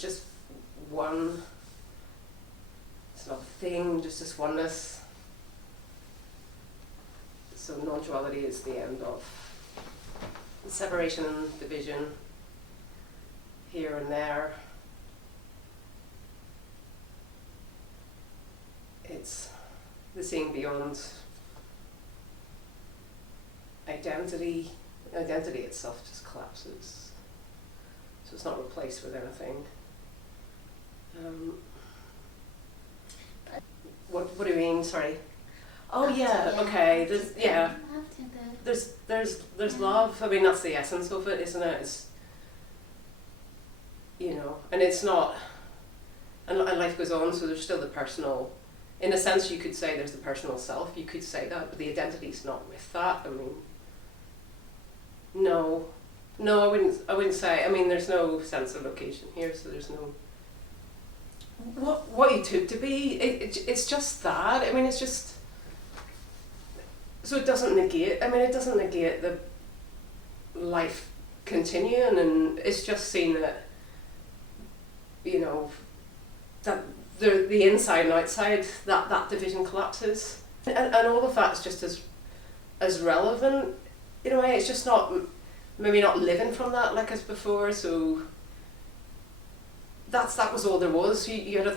there's just one, it's not a thing, just this oneness. So non-duality is the end of separation and division here and there. It's the seeing beyond identity. Identity itself just collapses. So it's not replaced with anything. What do you mean? Sorry. Oh yeah. Okay. There's love. I mean, that's the essence of it, isn't it? It's, you know, and it's not. And life goes on, so there's still the personal. In a sense, you could say there's the personal self. You could say that, but the identity's not with that. I mean, no, I wouldn't say. I mean, there's no sense of location here, so there's no. What you took to be, it's just that. I mean, it's just. So it doesn't negate. I mean, it doesn't negate the life continuing, and it's just seen that. You know, that the inside and outside, that division collapses, and all of that is just as relevant in a way. It's just not, maybe not living from that like as before. So that was all there was. You had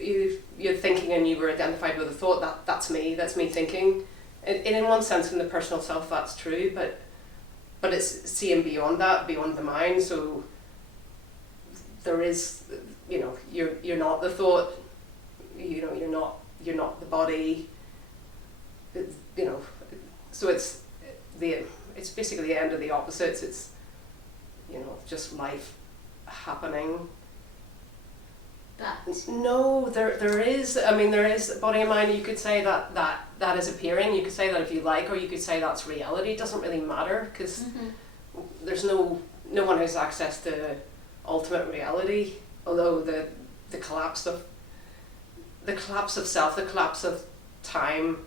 you're thinking, and you were identified with a thought. That's me thinking. And in one sense, in the personal self, that's true. But it's seeing beyond that, beyond the mind. So there is, you know, you're not the thought. You know, you're not the body. You know, so it's basically the end of the opposites. It's, you know, just life happening. No, there is. I mean, there is body and mind. You could say that is appearing. You could say that if you like, or you could say that's reality. It doesn't really matter, because there's no one has access to ultimate reality. Although the collapse of self, the collapse of time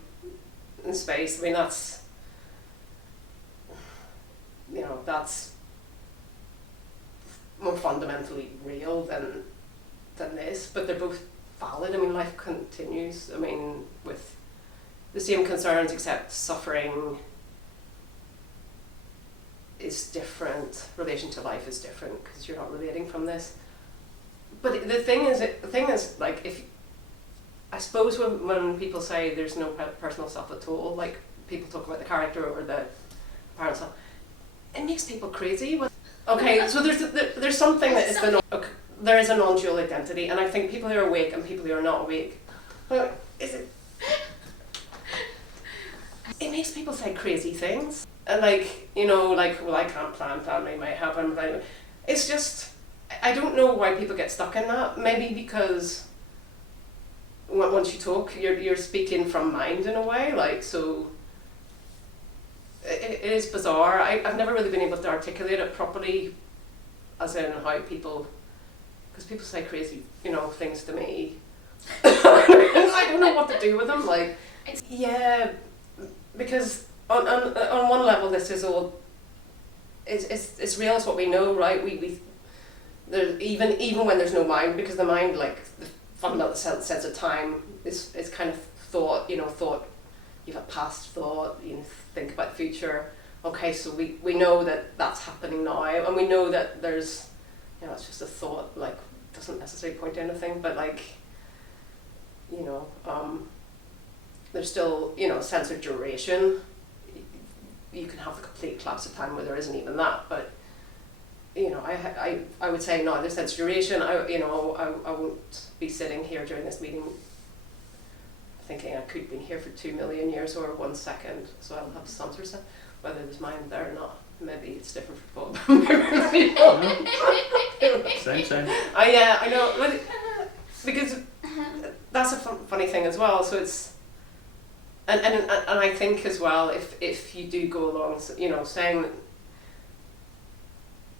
and space. I mean, that's, you know, that's more fundamentally real than this, but they're both valid. I mean, life continues. I mean, with the same concerns, except suffering is different. Relation to life is different because you're not relating from this. But the thing is, like, if I suppose when people say there's no personal self at all, like people talk about the character or the parent self, it makes people crazy. Okay, so there's something that is there is a non-dual identity, and I think people who are awake and people who are not awake, well, it makes people say crazy things, and like, you know, like, well, I can't plan, family might happen, but it's just, I don't know why people get stuck in that. Maybe because once you talk, you're speaking from mind in a way, like, so it is bizarre. I've never really been able to articulate it properly, as in how people, because people say crazy, you know, things to me. I don't know what to do with them. Like, yeah, because on one level, this is all. It's real as what we know, right? We there, even when there's no mind, because the mind, like the fundamental sense of time, is kind of thought. You know, thought. You have a past thought. You think about the future. Okay, so we know that that's happening now, and we know that there's. You know, it's just a thought, like, doesn't necessarily point to anything, but like, you know, there's still, you know, a sense of duration. You can have the complete collapse of time where there isn't even that, but, you know, I would say no, there's sense of duration. I won't be sitting here during this meeting thinking I could be here for 2 million years or 1 second, so I'll have some sort of sense, whether there's mind there or not. Maybe it's different for Bob. Same. Yeah, I know, because that's a funny thing as well. So it's, and I think as well, if you do go along, you know, saying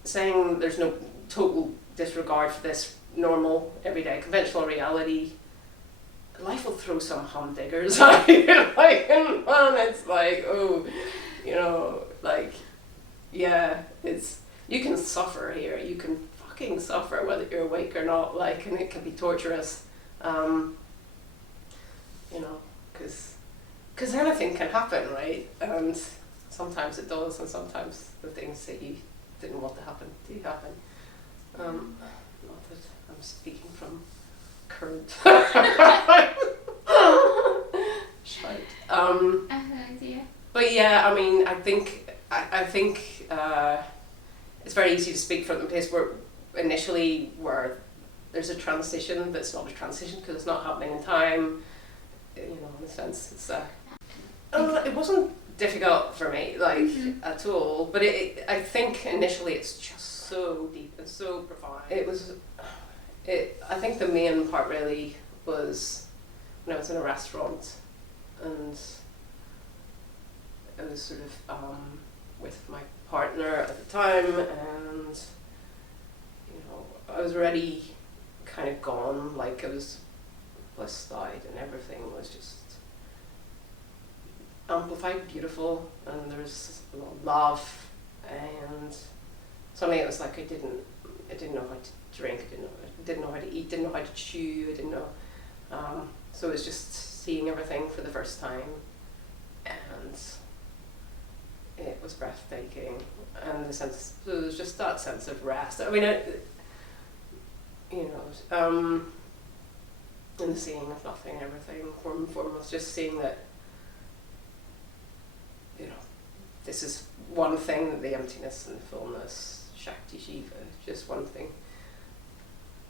there's no total disregard for this normal, everyday, conventional reality, life will throw some humdiggers at you. Like, and it's like, oh, you know, like. Yeah, you can suffer here, you can fucking fucking suffer whether you're awake or not, like, and it can be torturous, you know, because anything can happen, right? And sometimes it does, and sometimes the things that you didn't want to happen do happen. Not that I'm speaking from current. Shite. I have no idea. But yeah, I mean, I think it's very easy to speak from the place where initially where there's a transition that's not a transition because it's not happening in time. You know, in a sense, it's it wasn't difficult for me, like, at all. But I think initially it's just so deep and so profound. I think the main part really was when I was in a restaurant and I was sort of with my partner at the time, and you know, I was already kind of gone, like I was blissed out and everything was just amplified, beautiful, and there was a lot of love, and suddenly it was like I didn't know how to drink, I didn't know how to eat, didn't know how to chew, I didn't know, so it was just seeing everything for the first time, and it was breathtaking, and the sense, so there was just that sense of rest. I mean, you know, and the seeing of nothing, everything, form and foremost, just seeing that, you know, this is one thing, the emptiness and the fullness, Shakti Shiva, just one thing.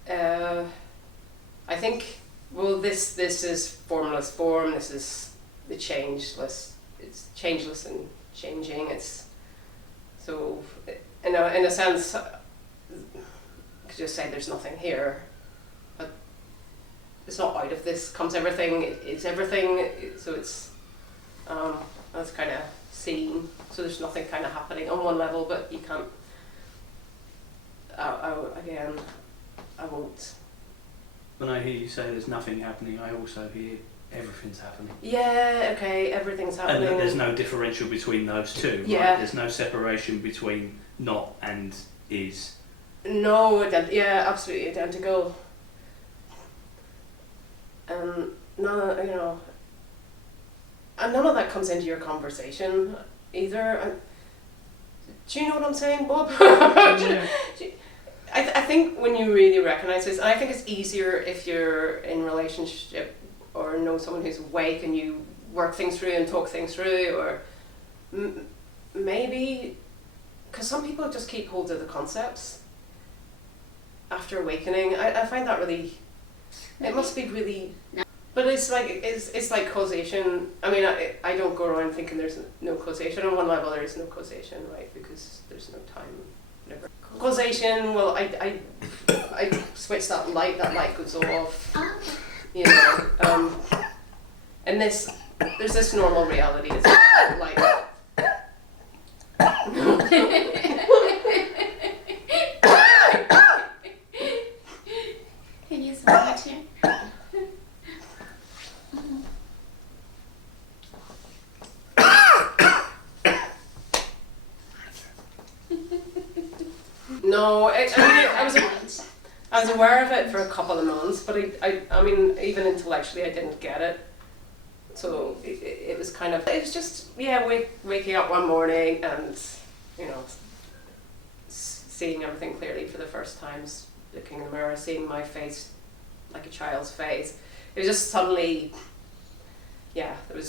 I think, well, this is formless form, this is the changeless, it's changeless and changing, it's, so, in a sense, I could just say there's nothing here, but it's not out of this comes everything, it's everything, so it's, that's kind of seen, so there's nothing kind of happening on one level, but you can't, again, I won't. When I hear you say there's nothing happening, I also hear everything's happening. Yeah, okay, everything's happening. And there's no differential between those two, yeah. Right? There's no separation between not and is. No, yeah, absolutely identical. And none, you know, and none of that comes into your conversation either. Do you know what I'm saying, Bob? Yeah. I think when you really recognise this, and I think it's easier if you're in relationship or know someone who's awake and you work things through and talk things through, or maybe, because some people just keep hold of the concepts after awakening. I find that really, it must be really, but it's like causation. I mean, I don't go around thinking there's no causation. On one level there is no causation, right, because there's no time, whatever. Causation, well, I switch that light goes off, you know, and there's this normal reality as well, like, can you smell it here? no, I was aware of it for a couple of months, but I mean, even intellectually I didn't get it. So it was kind of, it was just, yeah, waking up one morning and, you know, seeing everything clearly for the first time, looking in the mirror, seeing my face like a child's face. It was just suddenly, yeah, it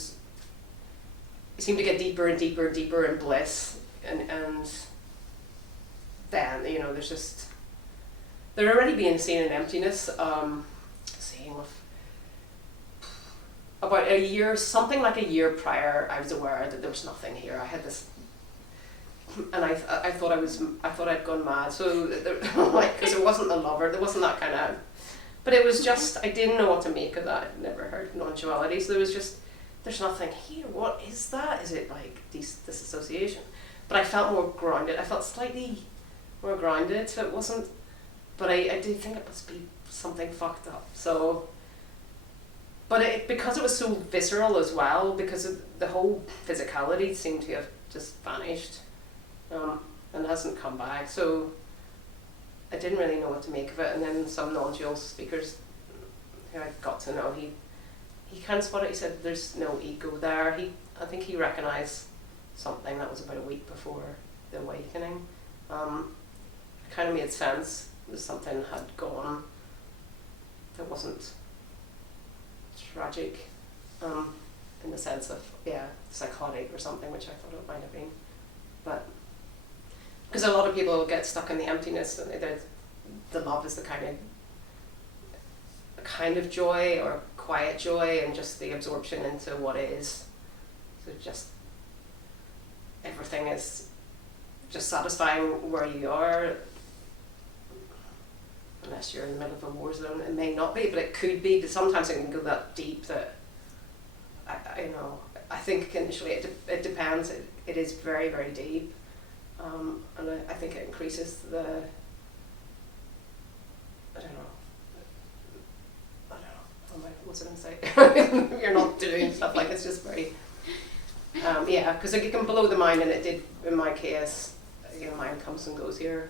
seemed to get deeper and deeper and deeper in bliss, and then, you know, they're already being seen in emptiness, seeing with, about a year, something like a year prior, I was aware that there was nothing here. I had this, and I thought I'd gone mad. So, like, because it wasn't the lover, there wasn't that kind of, but it was just, I didn't know what to make of that. I'd never heard of non-duality, so there was just, there's nothing here. What is that? Is it like disassociation? But I felt more grounded. I felt slightly more grounded, so it wasn't. But I do think it must be something fucked up. So. But because it was so visceral as well, because of the whole physicality seemed to have just vanished, and hasn't come back. So I didn't really know what to make of it, and then some non-dual speakers who I got to know, he kind of spotted. He said there's no ego there. I think he recognised something that was about a week before the awakening. It kind of made sense. Something had gone that wasn't tragic, in the sense of psychotic or something, which I thought it might have been, but because a lot of people get stuck in the emptiness, and the love is the kind of joy or quiet joy, and just the absorption into what is. So just everything is just satisfying where you are, unless you're in the middle of a war zone. It may not be, but it could be. But sometimes it can go that deep that I think initially it depends. It is very, very deep, and I think it increases the. I don't know. What's it going to say? You're not doing stuff like it's just very. Because it can blow the mind, and it did in my case. Mind comes and goes here,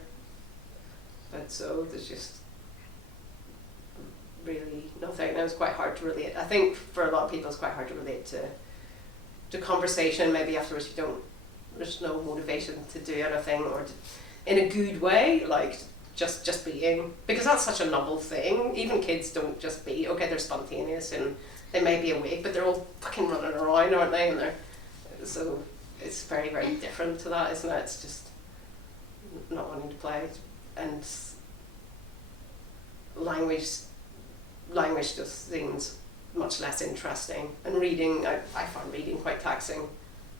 but so there's just really nothing. And it was quite hard to relate. I think for a lot of people, it's quite hard to relate to conversation. Maybe afterwards there's no motivation to do anything, or in a good way, like just being, because that's such a novel thing. Even kids don't just be. Okay, they're spontaneous and they may be awake, but they're all fucking running around, aren't they? And so it's very, very different to that, isn't it? It's just not wanting to play, and language just seems much less interesting. And reading, I find reading quite taxing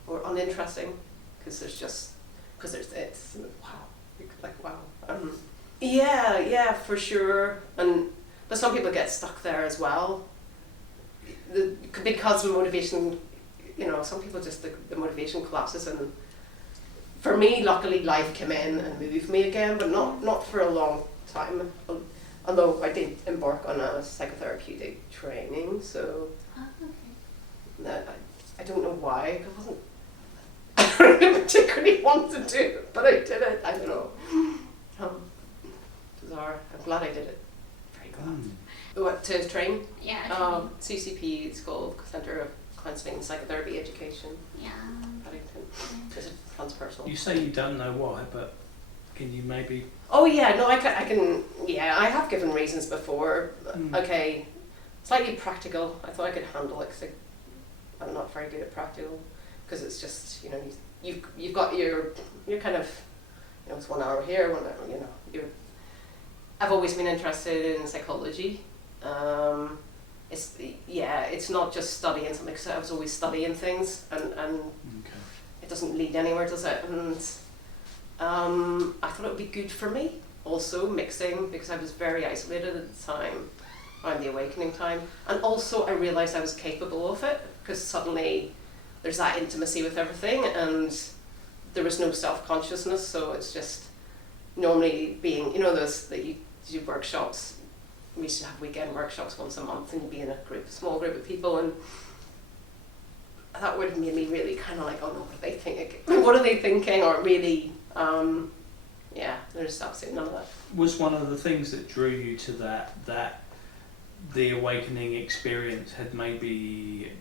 or uninteresting, because it's wow. Yeah, for sure. But some people get stuck there as well. Because of motivation, some people just the motivation collapses, and for me, luckily, life came in and moved me again, but not for a long time. Although I did embark on a psychotherapeutic training, so I don't know why. I didn't particularly want to do it, but I did it. I don't know. Bizarre. I'm glad I did it. Very glad. What, to train? Yeah. CCP, it's called Centre of Counselling and Psychotherapy Education. Yeah. Paddington. It's transpersonal. You say you don't know why, but can you maybe? Oh yeah, no, I can. Yeah, I have given reasons before. Okay, slightly practical. I thought I could handle it, because I'm not very good at practical. Because it's just you've got you're kind of it's 1 hour here, 1 hour I've always been interested in psychology. It's not just studying something, because I was always studying things, and it doesn't lead anywhere, does it? And I thought it would be good for me also mixing, because I was very isolated at the time, around the awakening time, and also I realised I was capable of it, because suddenly there's that intimacy with everything, and there was no self-consciousness. So it's just normally being, those that you do workshops. We used to have weekend workshops once a month, and you'd be in a small group of people, and that would have made me really kind of like, oh no, what are they thinking? What are they thinking? Or really, there's absolutely none of that. Was one of the things that drew you to that the awakening experience had maybe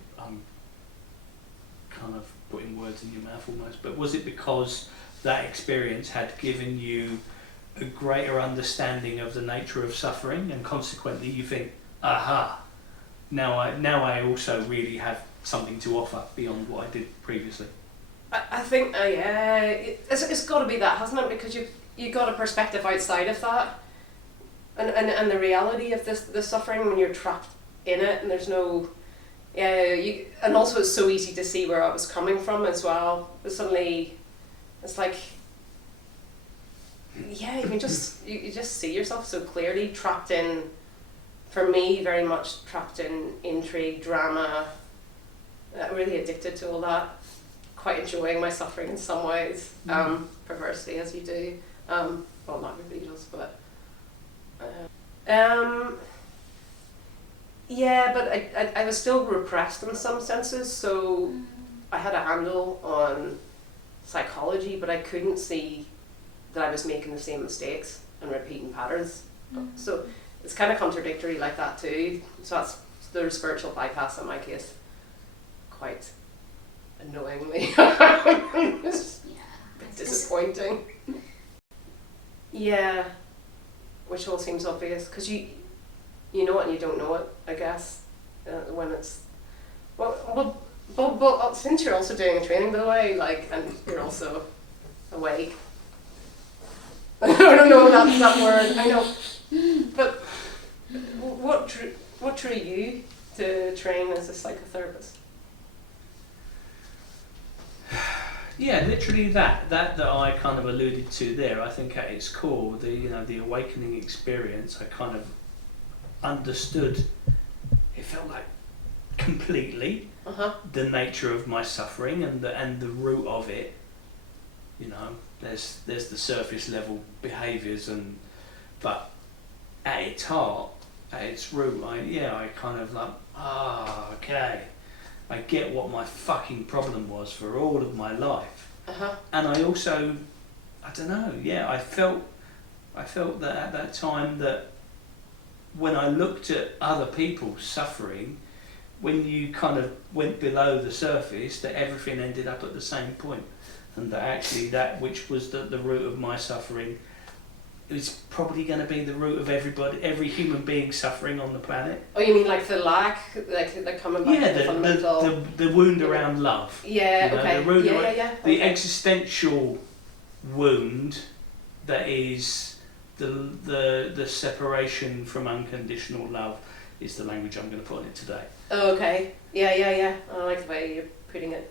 kind of putting words in your mouth almost, but was it because that experience had given you a greater understanding of the nature of suffering, and consequently you think, aha, now I also really have something to offer beyond what I did previously? I think it's got to be that, hasn't it? Because you got a perspective outside of that, and the reality of the suffering when you're trapped in it, and there's no. And also it's so easy to see where I was coming from as well. But suddenly, it's like, you just see yourself so clearly trapped in. For me, very much trapped in intrigue, drama. Really addicted to all that. Quite enjoying my suffering in some ways, perversely as you do. Well, not everybody does, but. But I was still repressed in some senses, so I had a handle on psychology, but I couldn't see that I was making the same mistakes. and repeating patterns. So it's kind of contradictory like that too. So that's the spiritual bypass in my case, quite annoyingly. It's disappointing. Yeah, which all seems obvious because you know it and you don't know it, I guess, when it's but since you're also doing a training, by the way, like, and you're also awake. I don't know that word. I know, but what drew you to train as a psychotherapist? Yeah, literally that I kind of alluded to there. I think at its core, the awakening experience, I kind of understood. It felt like completely the nature of my suffering and the root of it. You know, there's the surface level behaviours but at its heart, at its root, I kind of like, okay, I get what my fucking problem was for all of my life. And I also, I don't know, I felt that at that time that when I looked at other people suffering, when you kind of went below the surface, that everything ended up at the same point, and that actually that which was the root of my suffering is probably going to be the root of every human being suffering on the planet. Oh, you mean like the lack, like coming back to the fundamental... the wound around love. Yeah, you know, okay. The wound the okay. existential wound that is the separation from unconditional love is the language I'm going to put on it today. Oh, okay. Yeah. I like the way you're putting it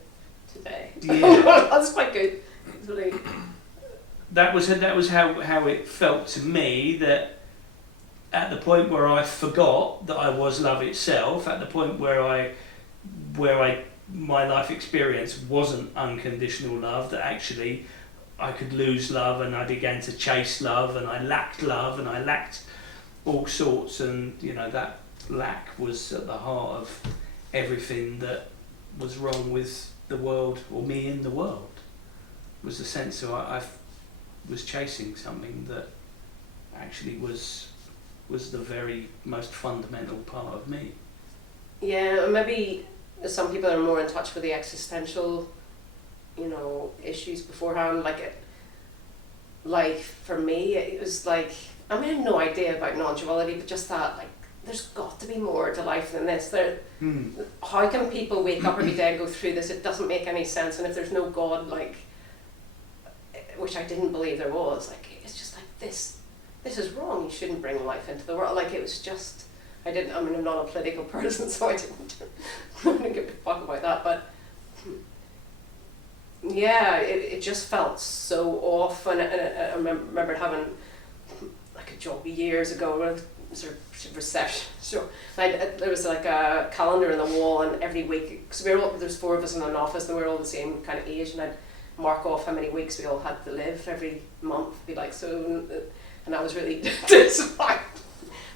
today. Yeah. That's quite good. Really. That was how it felt to me, that at the point where I forgot that I was love itself, at the point where my life experience wasn't unconditional love, that actually I could lose love, and I began to chase love, and I lacked love, and I lacked all sorts, and that lack was at the heart of everything that was wrong with the world, or me in the world. It was the sense that I was chasing something that actually was the very most fundamental part of me. Yeah, maybe some people are more in touch with the existential, issues beforehand. Like for me, it was like, I had no idea about non-duality, but just that, like, there's got to be more to life than this. How can people wake up every day and go through this? It doesn't make any sense. And if there's no God, like, which I didn't believe there was, like, it's just like, this is wrong. You shouldn't bring life into the world. Like, it was just, I'm not a political person, so I didn't give a fuck about that. But yeah, it just felt so off. And I remember having like a job years ago, sort of reception. So there was like a calendar on the wall, and every week, because there's 4 of us in an office, and we were all the same kind of age, and I'd mark off how many weeks we all had to live every month, be like, so, and I was really disappointed,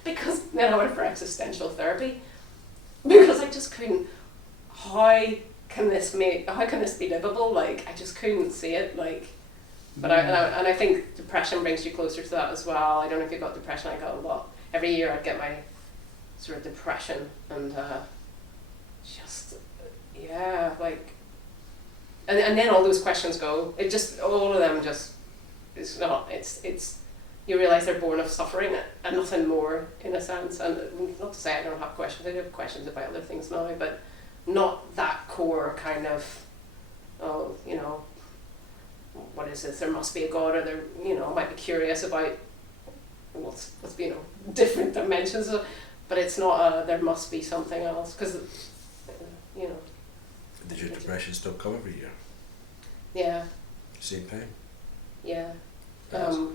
because then I went for existential therapy, because I just couldn't, how can this be livable? Like, I just couldn't see it, like, but I think depression brings you closer to that as well. I don't know if you got depression. I got a lot. Every year I'd get my sort of depression, and and then all those questions go. It just, all of them just, it's you realise they're born of suffering and nothing more, in a sense. And not to say I don't have questions. I do have questions about other things now, but not that core kind of, what is this? There must be a God, or there, I might be curious about what's different dimensions of, but it's not there must be something else, because Did your depression still come every year? Yeah. Same pain? Yeah. So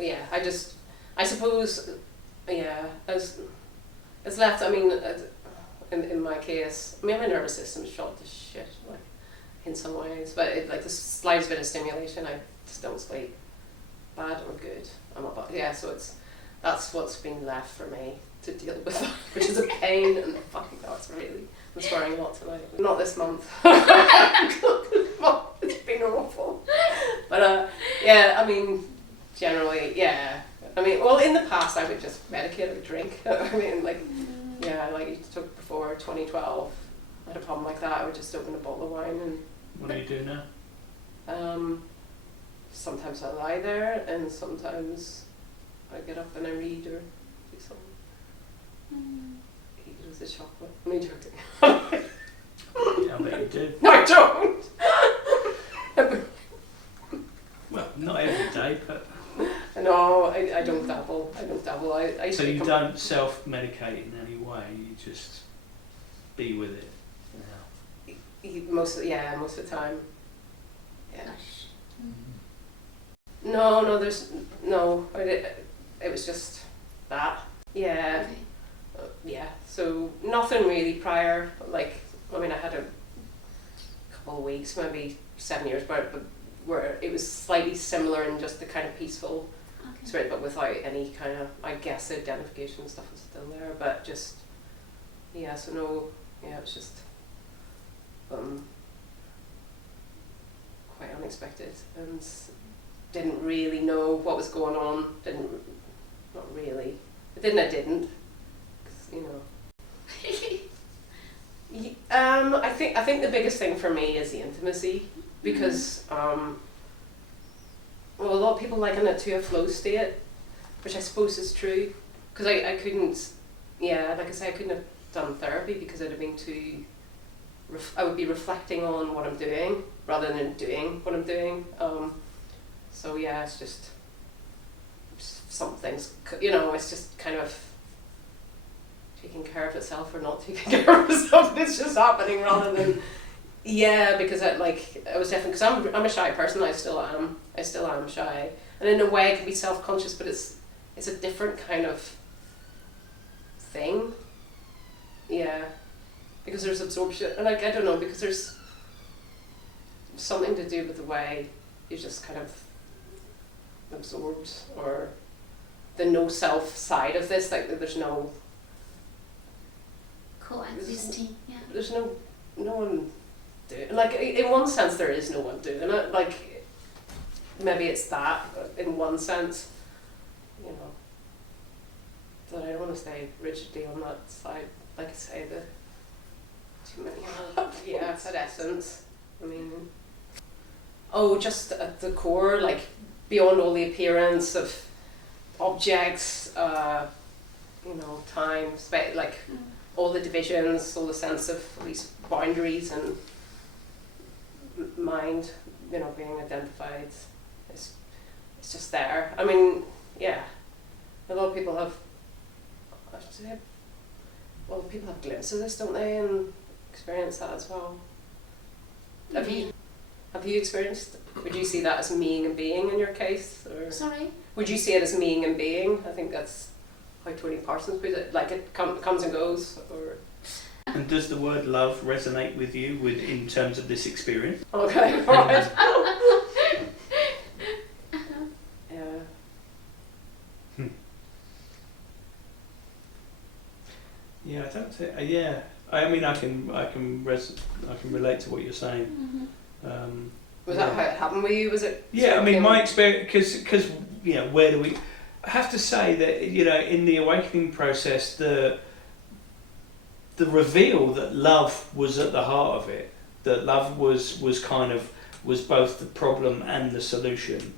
yeah, I suppose, it's left. In my case, my nervous system's shot to shit, like, in some ways, but the slightest bit of stimulation, I just don't sleep, bad or good. So that's what's been left for me to deal with, which is a pain, and fucking that's really, I'm swearing a lot tonight. Not this month. It's been awful. But Yeah, I mean, generally, yeah. I mean, well, in the past I would just medicate or drink. I mean, like, yeah, like you took before 2012, I had a problem like that. I would just open a bottle of wine and. What do you do now? Sometimes I lie there, and sometimes I get up and I read or do something. Eat with the chocolate. I'm only joking. Yeah, I bet you do. No, I don't. Well, not every day, but. No, I don't dabble. I don't dabble. I So you don't self-medicate in any way. You just be with it. most of the time. Yeah. Gosh. No, there's no. It was just that. Yeah. Okay. Yeah. So nothing really prior. Like, I mean, I had a couple of weeks, maybe 7 years, but where it was slightly similar in just the kind of peaceful Okay. spirit, but without any kind of, I guess, identification stuff was still there, but just, yeah. So no, yeah, it was just quite unexpected, and didn't really know what was going on. Not really. I didn't. 'Cause, you know. I think the biggest thing for me is the intimacy, because well, a lot of people liken it to a flow state, which I suppose is true, because I couldn't, yeah, like I say, I couldn't have done therapy because I'd have been too. I would be reflecting on what I'm doing rather than doing what I'm doing. So yeah, it's just some things, you know, it's just kind of taking care of itself or not taking care of itself. It's just happening rather than, yeah, because I was definitely, because I'm a shy person. I still am shy, and in a way I can be self-conscious, but it's a different kind of thing. Yeah. Because there's absorption, and I don't know, because there's something to do with the way you just kind of absorbed, or the no self side of this, like there's no Coexisting, yeah. there's no one doing, like, in one sense there is no one doing it, like maybe it's that in one sense, you know, that I don't want to stay rigidly on that side, like I say, the too many yeah, it's at essence. I mean, just at the core, like beyond all the appearance of objects, you know, time, space, like all the divisions, all the sense of these boundaries and mind, you know, being identified. It's just there. I mean, yeah, a lot of people have, I should say, well, people have glimpses of this, don't they, and experience that as well. Have you experienced, would you see that as meaning and being in your case, or Sorry? would you see it as meaning and being? I think that's how Tony Parsons puts it, like it comes and goes, or. And does the word love resonate with you in terms of this experience? Okay, alright. Yeah. Yeah, I don't think. Yeah, I mean, I can relate to what you're saying. Was that how it happened with you? Was it? Yeah, I mean, my experience, because you know, where do we? I have to say that, you know, in the awakening process, the reveal that love was at the heart of it, that love was both the problem and the solution,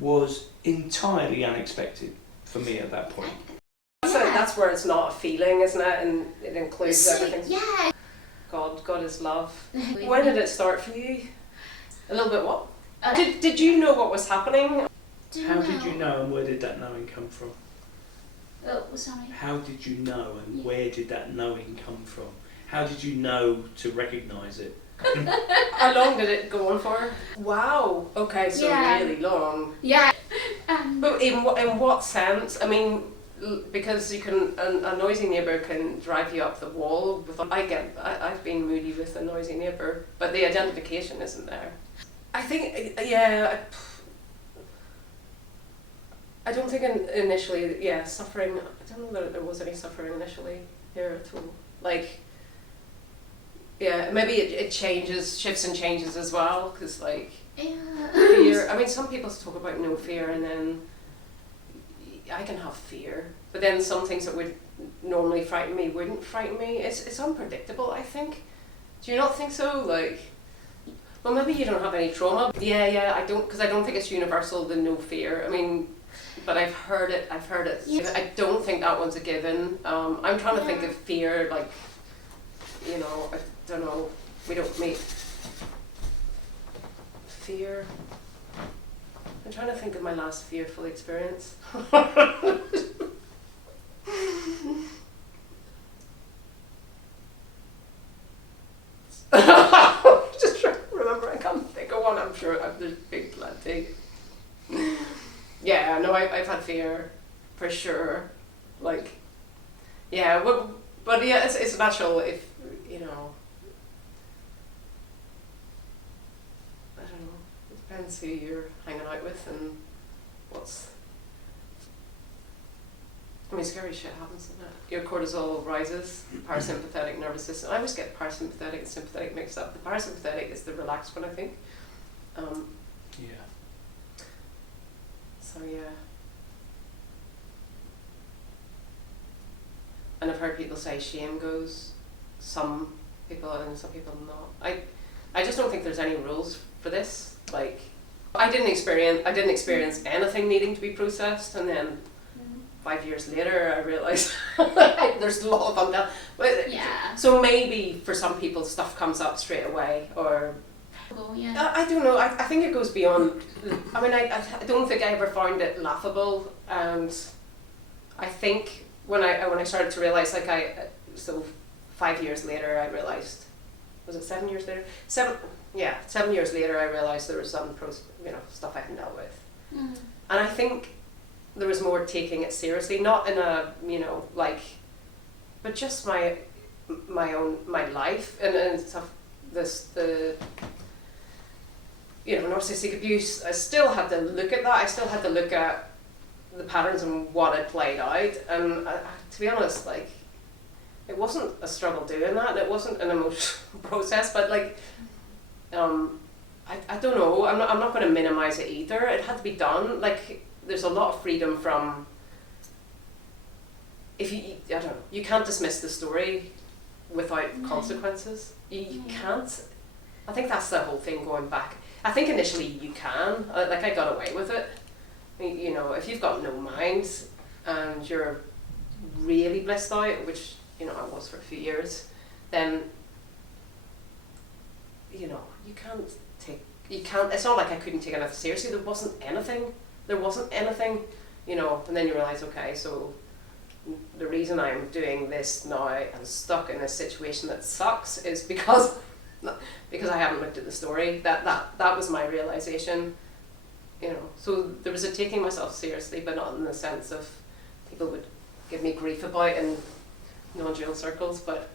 was entirely unexpected for me at that point. So that's where it's not a feeling, isn't it? And it includes everything. Yeah. God is love. When did it start for you? A little bit what? Did you know what was happening? How did you know, and where did that knowing come from? Oh, sorry. How did you know, and where did that knowing come from? How did you know to recognise it? How long did it go on for? Wow. Okay, so Yeah. really long. Yeah. But in what sense? I mean, because you can, a noisy neighbour can drive you up the wall. I've been moody with a noisy neighbour, but the identification isn't there. I think, yeah. I don't think initially, yeah, suffering. I don't know that there was any suffering initially here at all. Like, Yeah, maybe it changes, shifts and changes as well, because like Yeah. fear, I mean some people talk about no fear and then I can have fear, but then some things that would normally frighten me wouldn't frighten me. It's unpredictable, I think. Do you not think so? Like, well, maybe you don't have any trauma. Yeah, I don't, because I don't think it's universal, the no fear. I mean, but I've heard it. Yeah. I don't think that one's a given. I'm trying to think Yeah. of fear, like, you know, I don't know, we don't meet fear. I'm trying to think of my last fearful experience. Just trying to remember, I can't think of one. I'm sure there's big plenty. Yeah, no, I've had fear, for sure. Like, yeah, but yeah, it's natural if, you know, I don't know, it depends who you're hanging out with and what's, I mean, scary shit happens, doesn't it? Your cortisol rises, parasympathetic nervous system. I always get parasympathetic and sympathetic mixed up. The parasympathetic is the relaxed one, I think. Yeah. So yeah. And I've heard people say shame goes, some people and some people not. I just don't think there's any rules for this. Like, I didn't experience anything needing to be processed, and then 5 years later I realised there's a lot of undealt. Yeah. So maybe for some people stuff comes up straight away, or Well, yeah. I don't know. I think it goes beyond. I mean, I don't think I ever found it laughable, and I think when I started to realise, like so 5 years later I realised, was it 7 years later? 7 years later I realised there was some stuff I hadn't dealt with, Mm. and I think there was more taking it seriously, not in a like, but just my life and stuff. Narcissistic abuse, I still had to look at that. I still had to look at the patterns and what it played out. And to be honest, like, it wasn't a struggle doing that. It wasn't an emotional process. But like, I don't know. I'm not going to minimize it either. It had to be done. Like, there's a lot of freedom from. If you, I don't know, you can't dismiss the story without consequences. You can't. I think that's the whole thing going back. I think initially you can, like I got away with it. If you've got no mind and you're really blissed out, which I was for a few years, then you can't. It's not like I couldn't take anything seriously. There wasn't anything, and then you realise, okay, so the reason I'm doing this now and stuck in a situation that sucks is because I haven't looked at the story. That was my realisation. So there was a taking myself seriously, but not in the sense of people would give me grief about in non-dual circles, but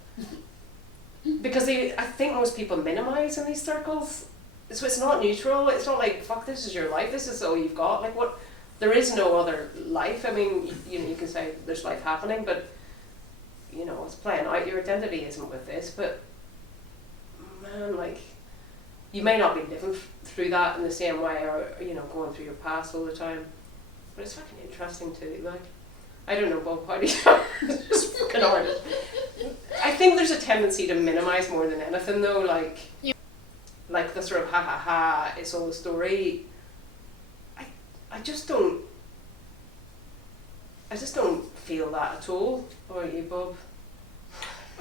because I think most people minimise in these circles. So it's not neutral. It's not like, fuck, this is your life, this is all you've got. Like, what? There is no other life. I mean, you can say there's life happening, but it's playing out. Your identity isn't with this, but man, like, you may not be living through that in the same way, or going through your past all the time, but it's fucking interesting too. Like, I don't know, Bob, how do you just fucking hard. I think there's a tendency to minimize more than anything, though. Like, like the sort of ha, it's all a story. I just don't feel that at all. How about you, Bob?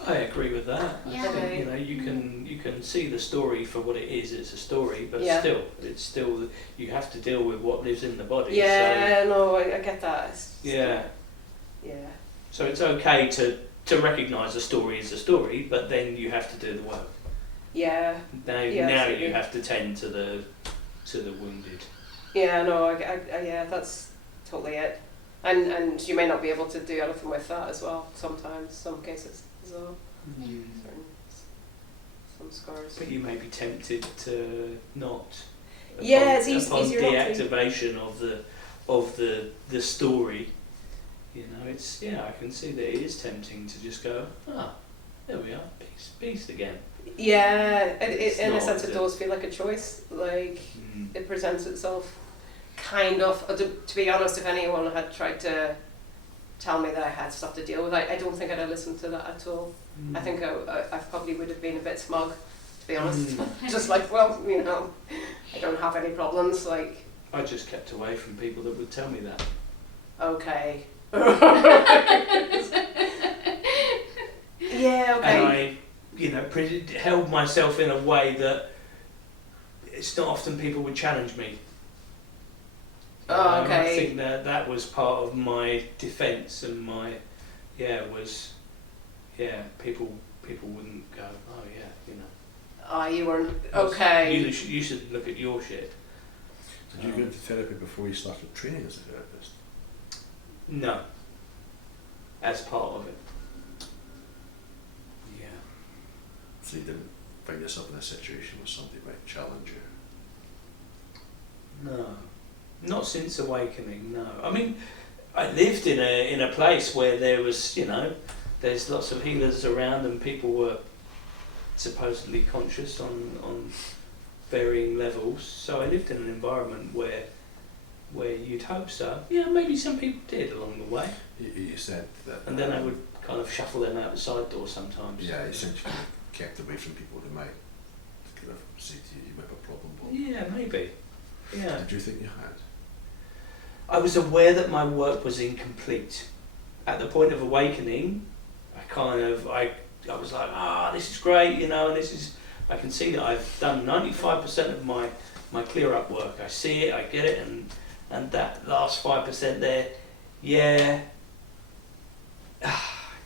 I agree with that. Yeah. I think, you can see the story for what it is. It's a story, but Yeah. it's still you have to deal with what lives in the body. Yeah, no, I get that. Yeah. Yeah. So it's okay to recognise a story as a story, but then you have to do the work. Yeah. Now absolutely. you have to tend to the wounded. Yeah, no, yeah, that's totally it. And you may not be able to do anything with that as well. Sometimes, some cases as well. Some scars. But you may be tempted to not. Yeah, it's upon easier not to. deactivation of the story. I can see that it is tempting to just go, there we are, peace again. Yeah, in a not, sense is it it? does feel like a choice. Like Mm. it presents itself kind of. To be honest, if anyone had tried to tell me that I had stuff to deal with, I don't think I'd have listened to that at all. Mm. I think I probably would have been a bit smug, to be honest. Just like, well, you know, I don't have any problems. Like, I just kept away from people that would tell me that. okay. Yeah, okay. And I, held myself in a way that it's not often people would challenge me. Oh, And I okay. think that was part of my defence and my, people wouldn't go, oh yeah, Ah, you weren't okay. You should look at your shit. Did you go into therapy before you started training as a therapist? No. As part of it. Yeah. So you didn't find yourself in a situation where somebody might challenge you? No. Not since awakening, no. I mean, I lived in a place where there was, there's lots of healers around and people were supposedly conscious on varying levels. So I lived in an environment where you'd hope so. Yeah, maybe some people did along the way. You said that... And then I would kind of shuffle them out the side door sometimes. Yeah, you said you kind of kept away from people who might kind of say to you, you might have a problem. Bob. Yeah, maybe. Yeah. Did you think you had? I was aware that my work was incomplete. At the point of awakening, I was like, this is great, and this is, I can see that I've done 95% of my clear up work. I see it, I get it, and that last 5% there, yeah,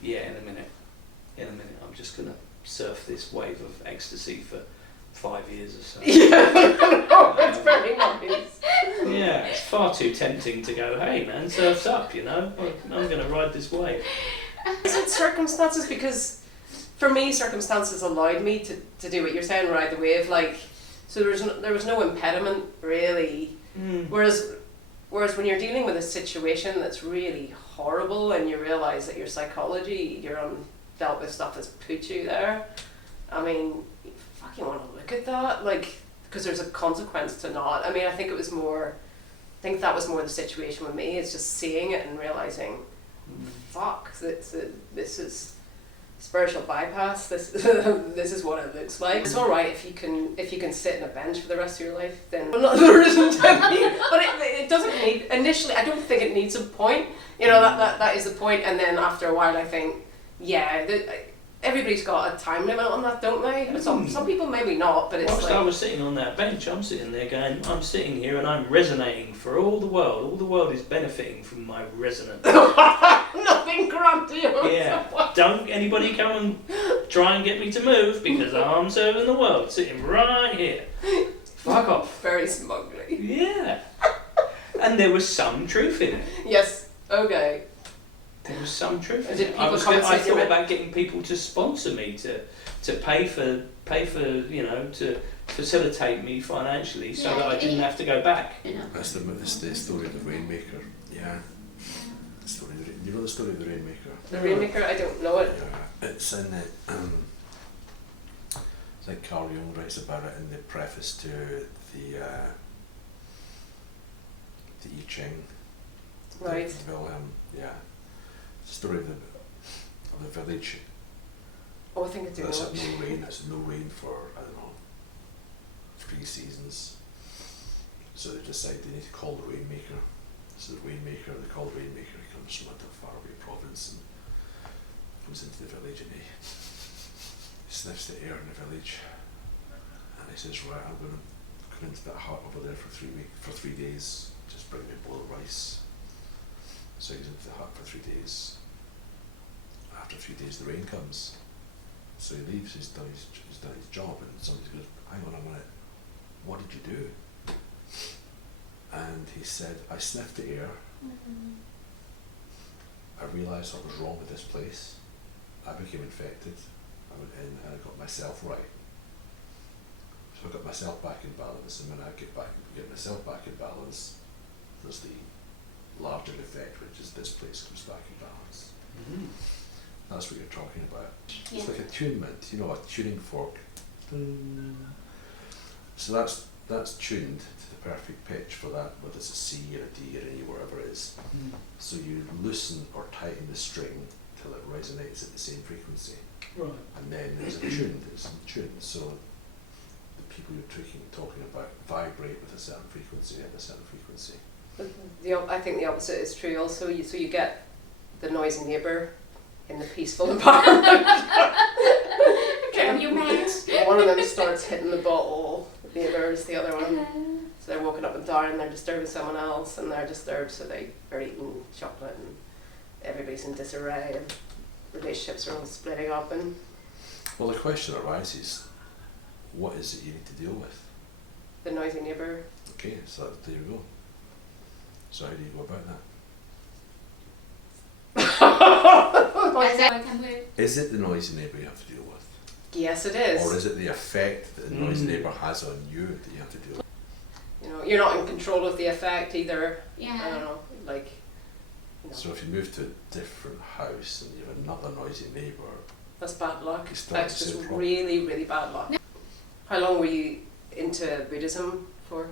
in a minute, I'm just going to surf this wave of ecstasy for 5 years or so. Yeah, that's very nice. Yeah, it's far too tempting to go, hey man, surf's up, I'm going to ride this wave. Is it circumstances? Because for me, circumstances allowed me to do what you're saying, ride the wave. Like, so there was no impediment really. Mm. Whereas when you're dealing with a situation that's really horrible and you realise that your psychology, your undealt with stuff has put you there, I mean, you fucking want to look at that, like, because there's a consequence to not. I mean, I think that was more the situation with me. It's just seeing it and realising, fuck, this is spiritual bypass. This is what it looks like. It's all right if you can sit in a bench for the rest of your life. Then there isn't any, but it doesn't need initially. I don't think it needs a point. That is the point. And then after a while, I think, everybody's got a time limit on that, don't they? Some people maybe not, but it's Whilst like I was sitting on that bench, I'm sitting there going, I'm sitting here and I'm resonating for all the world. All the world is benefiting from my resonance. nothing grandiose. Yeah. Don't anybody come and try and get me to move because I'm serving the world, sitting right here. Fuck off. Very smugly. Yeah. And there was some truth in it. Yes. Okay. There was some truth in Did it. people come and I sit in your thought about getting people to sponsor me, to pay for to facilitate me financially so that I didn't have to go back. That's the story of the Rainmaker. Yeah. You know the story of the Rainmaker? The Rainmaker, I don't know it. Yeah. It's in the... it's like Carl Jung writes about it in the preface to the I Ching. Right. Wilhelm, yeah. It's the story of the village. Oh, I think I do know That's it. had no rain. It's no rain for, I don't know, 3 seasons. So they decide they need to call the Rainmaker. So the Rainmaker, they call the Rainmaker, he comes from a faraway province and comes into the village and he sniffs the air in the village and he says, right, I'm going to come into that hut over there for 3 days, just bring me a bowl of rice. So he's into the hut for 3 days. After 3 days the rain comes. So he leaves, he's done his job, and somebody goes, hang on a minute, what did you do? And he said, I sniffed the air, I realised what was wrong with this place, I became infected, I went in and I got myself right. So I got myself back in balance, and when I get myself back in balance, there's the larger effect, which is this place comes back in balance. That's what you're talking about. Yeah. It's like attunement, you know, a tuning fork. So that's tuned to the perfect pitch for that, whether it's a C or a D or an E, whatever it is. So you loosen or tighten the string till it resonates at the same frequency. Right. And then it's attuned, it's in tune. So the people you're talking about vibrate with a certain frequency at a certain frequency. I think the opposite is true also. So you get the noisy neighbour in the peaceful environment. Drive you mad. One of them starts hitting the bottle, the neighbours, the other one. So they're walking up and down and they're disturbing someone else and they're disturbed, so they're eating chocolate and everybody's in disarray and relationships are all splitting up. And Well, the question arises, what is it you need to deal with? the noisy neighbour. Okay, so there you go. So how do you go about that? Is that what I'm with? Is it the noisy neighbour you have to deal with? Yes, it is. Or is it the effect that the noisy neighbour has on you that you have to deal with? You know, you're not in control of the effect either. I don't Yeah. know, like. You know, So if you move to a different house and you have another noisy neighbour, that's bad luck. you start That's to see just a problem. really, really bad luck. How long were you into Buddhism for?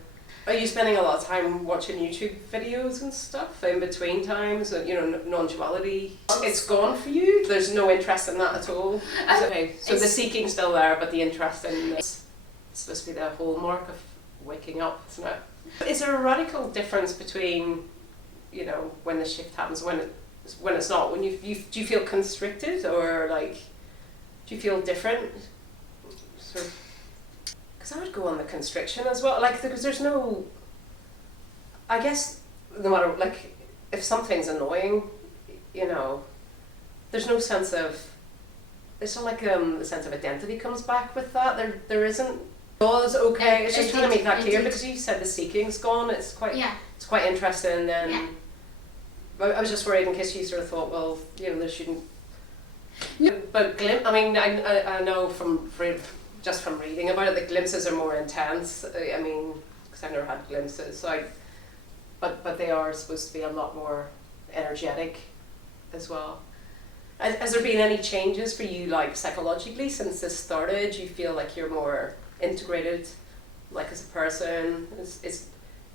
Are you spending a lot of time watching YouTube videos and stuff in between times? You know, non-duality. It's gone for you? There's no interest in that at all? Okay, so the seeking's still there, but the interest in this is supposed to be the hallmark of waking up, isn't it? Is there a radical difference between, you know, when the shift happens, when it's not? When do you feel constricted, or like, do you feel different? Sort of. Because I would go on the constriction as well, like, because there's no, I guess, no matter, like, if something's annoying, you know, there's no sense of, it's not like the sense of identity comes back with that. There isn't. All is okay. It's just trying to make that clear, because you said the seeking's gone. It's quite interesting. And Yeah. I was just worried in case you sort of thought, well, you know, there shouldn't. But I mean, I know just from reading about it, the glimpses are more intense. I mean, because I've never had glimpses, so but they are supposed to be a lot more energetic as well. Has there been any changes for you, like, psychologically since this started? Do you feel like you're more integrated, like, as a person? Is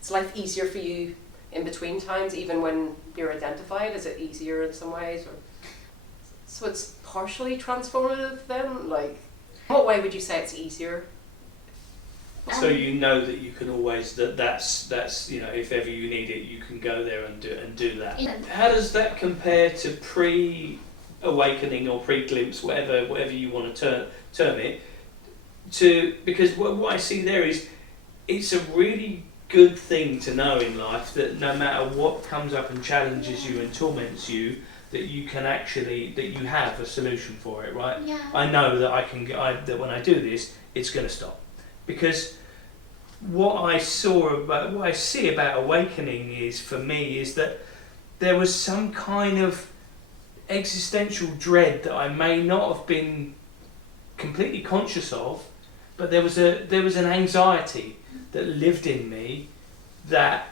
life easier for you in between times, even when you're identified? Is it easier in some ways, or so it's partially transformative then? Like, what way would you say it's easier? So you know that you can always that's you know, if ever you need it, you can go there and do that. Yeah. How does that compare to pre-awakening or pre-glimpse, whatever you want to term it? Because what I see there is, it's a really good thing to know in life that no matter what comes up and challenges you and torments you, that you can actually, that you have a solution for it, right? Yeah. I know that that when I do this, it's going to stop. Because what I see about awakening is, for me, is that there was some kind of existential dread that I may not have been completely conscious of, but there was an anxiety that lived in me that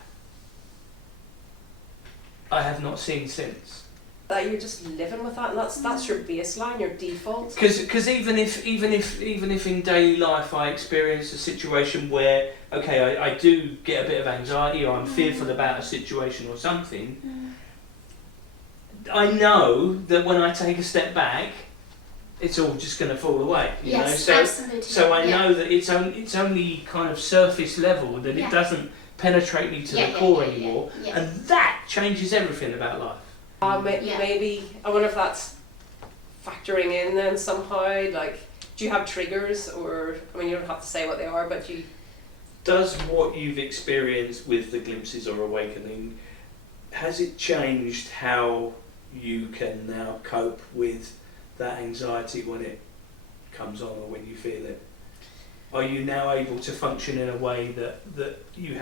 I have not seen since. That you're just living with that, and that's your baseline, your default. Because even if in daily life I experience a situation where, okay, I do get a bit of anxiety, or I'm fearful about a situation or something, I know that when I take a step back, it's all just going to fall away. You know? Absolutely. So I know that it's only kind of surface level, that it doesn't penetrate me to the core anymore, and that changes everything about life. Maybe, I wonder if that's factoring in then somehow, like, do you have triggers, or, I mean, you don't have to say what they are, but Does what you've experienced with the glimpses or awakening, has it changed how you can now cope with that anxiety when it comes on, or when you feel it? Are you now able to function in a way that you're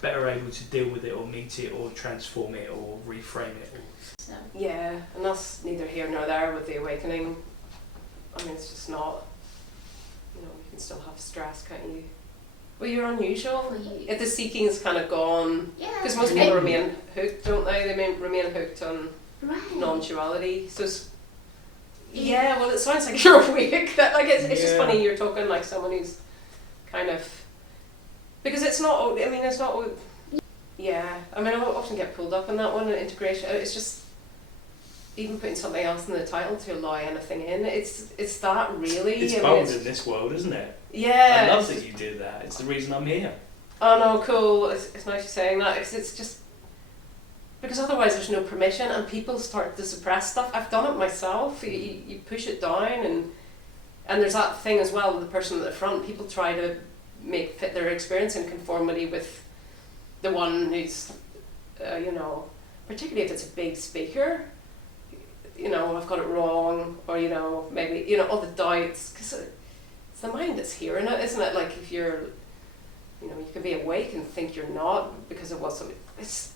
better able to deal with it, or meet it, or transform it, or reframe it? So. yeah, and that's neither here nor there with the awakening. I mean, it's just not, you know, you can still have stress, can't you? Well, you're unusual. For you. If the seeking's kind of gone, Yeah. because most people remain hooked, don't they? They remain hooked on Right. non-duality. So yeah, well, it sounds like you're awake. That like it's just funny you're talking like someone who's kind of, because it's not. I mean, it's not. Yeah, I mean, I often get pulled up in that one. Integration. It's just even putting something else in the title to allow anything in. It's that really. It's I mean, bold in this world, isn't it? Yeah. I love that you did that. It's the reason I'm here. Oh no, cool. It's nice you saying that, because it's just, because otherwise there's no permission and people start to suppress stuff. I've done it myself. You push it down, and there's that thing as well with the person at the front. People try to fit their experience in conformity with the one who's, you know, particularly if it's a big speaker. You know, I've got it wrong, or you know, maybe, you know, all the doubts, because it's the mind that's hearing it, isn't it? Like if you're, you know, you can be awake and think you're not because of what's, it's,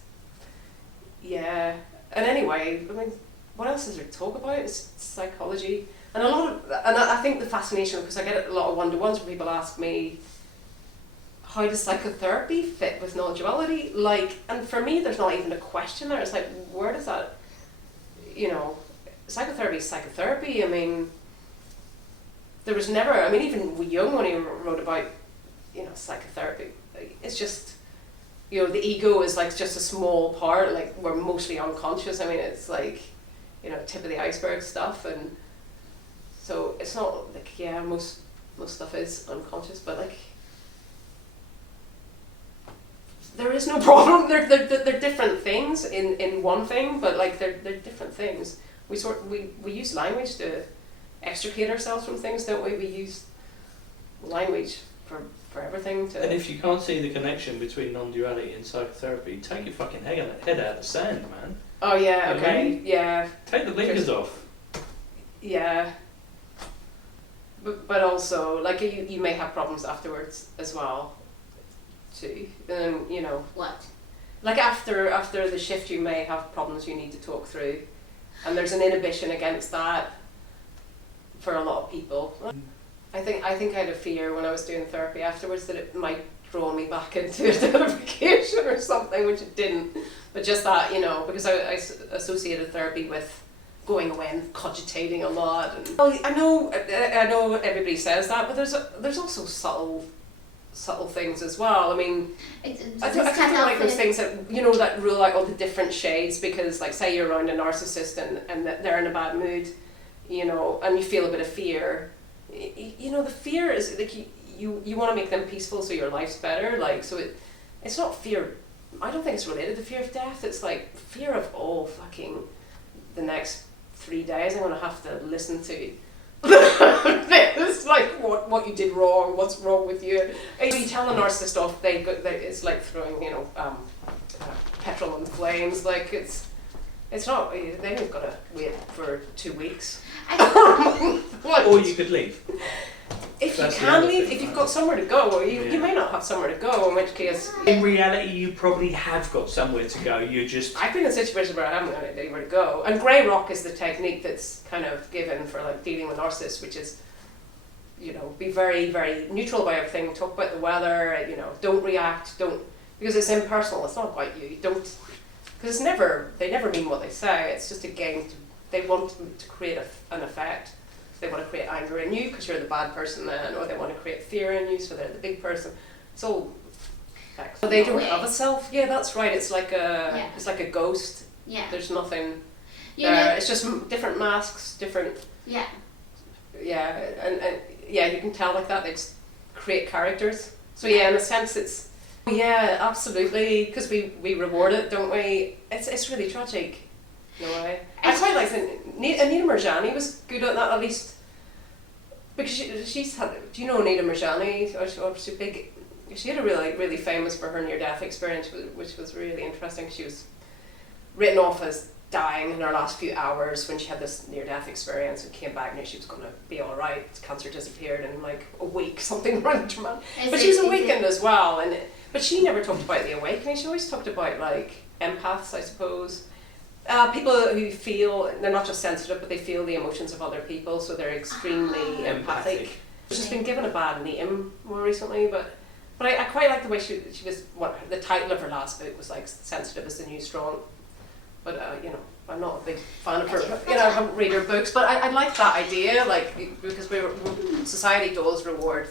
yeah. And anyway, I mean, what else is there to talk about? It's psychology. And I think the fascination, because I get a lot of one-to-ones where people ask me, how does psychotherapy fit with non-duality? Like, and for me, there's not even a question there. It's like, where does that, you know, psychotherapy is psychotherapy. I mean, there was never, I mean, even Jung, when he wrote about, you know, psychotherapy, it's just, you know, the ego is like just a small part, like we're mostly unconscious. I mean, it's like, you know, tip of the iceberg stuff, and so it's not like, yeah, most stuff is unconscious, but like, there is no problem. They're different things in one thing, but like they're different things. We use language to extricate ourselves from things, don't we? We use language for everything to. And if you can't see the connection between non-duality and psychotherapy, take your fucking head out of the sand, man. Oh yeah, You know what I okay, mean? yeah. Take the blinkers off. Yeah. But also, like, you may have problems afterwards as well, too. And you know, What? like after the shift, you may have problems you need to talk through, and there's an inhibition against that for a lot of people. I think I had a fear when I was doing therapy afterwards that it might draw me back into identification or something, which it didn't. But just that, you know, because I associated therapy with going away and cogitating a lot. And well, I know everybody says that, but there's also subtle things as well. I mean, I feel like those things that, you know, that rule out all the different shades, because like say you're around a narcissist and they're in a bad mood, you know, and you feel a bit of fear. You know, the fear is like you want to make them peaceful so your life's better. Like, so it's not fear. I don't think it's related to fear of death. It's like fear of, oh, fucking the next 3 days I'm going to have to listen to it's like what you did wrong, what's wrong with you. And you tell a narcissist off, it's like throwing, you know, petrol on the flames. Like it's not. They've got to wait for 2 weeks. Or you could leave. If That's you the can other leave, thing, if you've right? got somewhere to go, you Yeah. may not have somewhere to go, in which case. In reality, you probably have got somewhere to go. You're just. I've been in situations where I haven't got anywhere to go. And grey rock is the technique that's kind of given for like dealing with narcissists, which is, you know, be very, very neutral about everything, talk about the weather, you know, don't react, because it's impersonal, it's not about you, because they never mean what they say, it's just a game, they want to create an effect. They want to create anger in you because you're the bad person then, or they want to create fear in you so they're the big person. It's all effects. So they don't have a self. Yeah, that's right. It's like a ghost. Yeah. There's nothing You there. know, It's just different masks, different. yeah. Yeah, and yeah, you can tell like that. They just create characters. So yeah, in a sense, it's yeah, absolutely, because we reward it, don't we? It's really tragic. In a way. I quite like Anita Marjani was good at that, at least, because she's had. Do you know Anita Marjani? Or she big. She had a really famous for her near-death experience, which was really interesting. She was written off as dying in her last few hours when she had this near-death experience and came back and knew she was going to be all right. Cancer disappeared in like a week, something really dramatic. But she was awakened as well, but she never talked about the awakening. She always talked about like empaths, I suppose. People who feel, they're not just sensitive, but they feel the emotions of other people, so they're extremely empathic. She's been given a bad name more recently, but I quite like the way she was. The title of her last book was like "Sensitive is the New Strong," but you know, I'm not a big fan of her, you know, I don't read her books, but I like that idea, like, because society does reward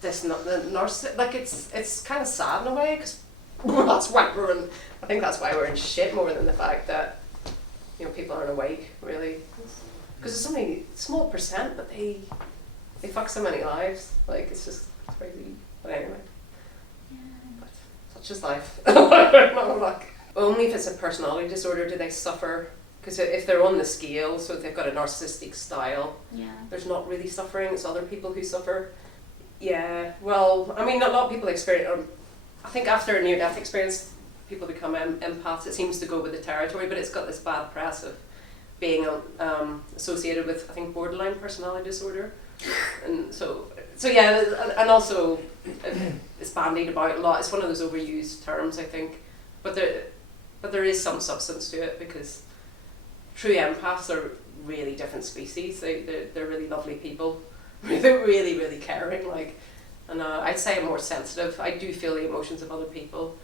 this, the narcissist, like, it's kind of sad in a way, because that's why I think that's why we're in shit more than the fact that, you know, people aren't awake, really. Because it's only a small percent, but they fuck so many lives, like, it's just crazy, but anyway. Yeah. But such is life. No, like, only if it's a personality disorder do they suffer, because if they're on the scale, so if they've got a narcissistic style, Yeah. there's not really suffering, it's other people who suffer. Yeah, well, I mean, a lot of people experience, I think after a near-death experience, people become empaths. It seems to go with the territory, but it's got this bad press of being associated with, I think, borderline personality disorder. And so yeah, and also it's bandied about a lot. It's one of those overused terms, I think. But there is some substance to it, because true empaths are really different species. They're really lovely people. They're really, really caring. Like, and I'd say I'm more sensitive. I do feel the emotions of other people,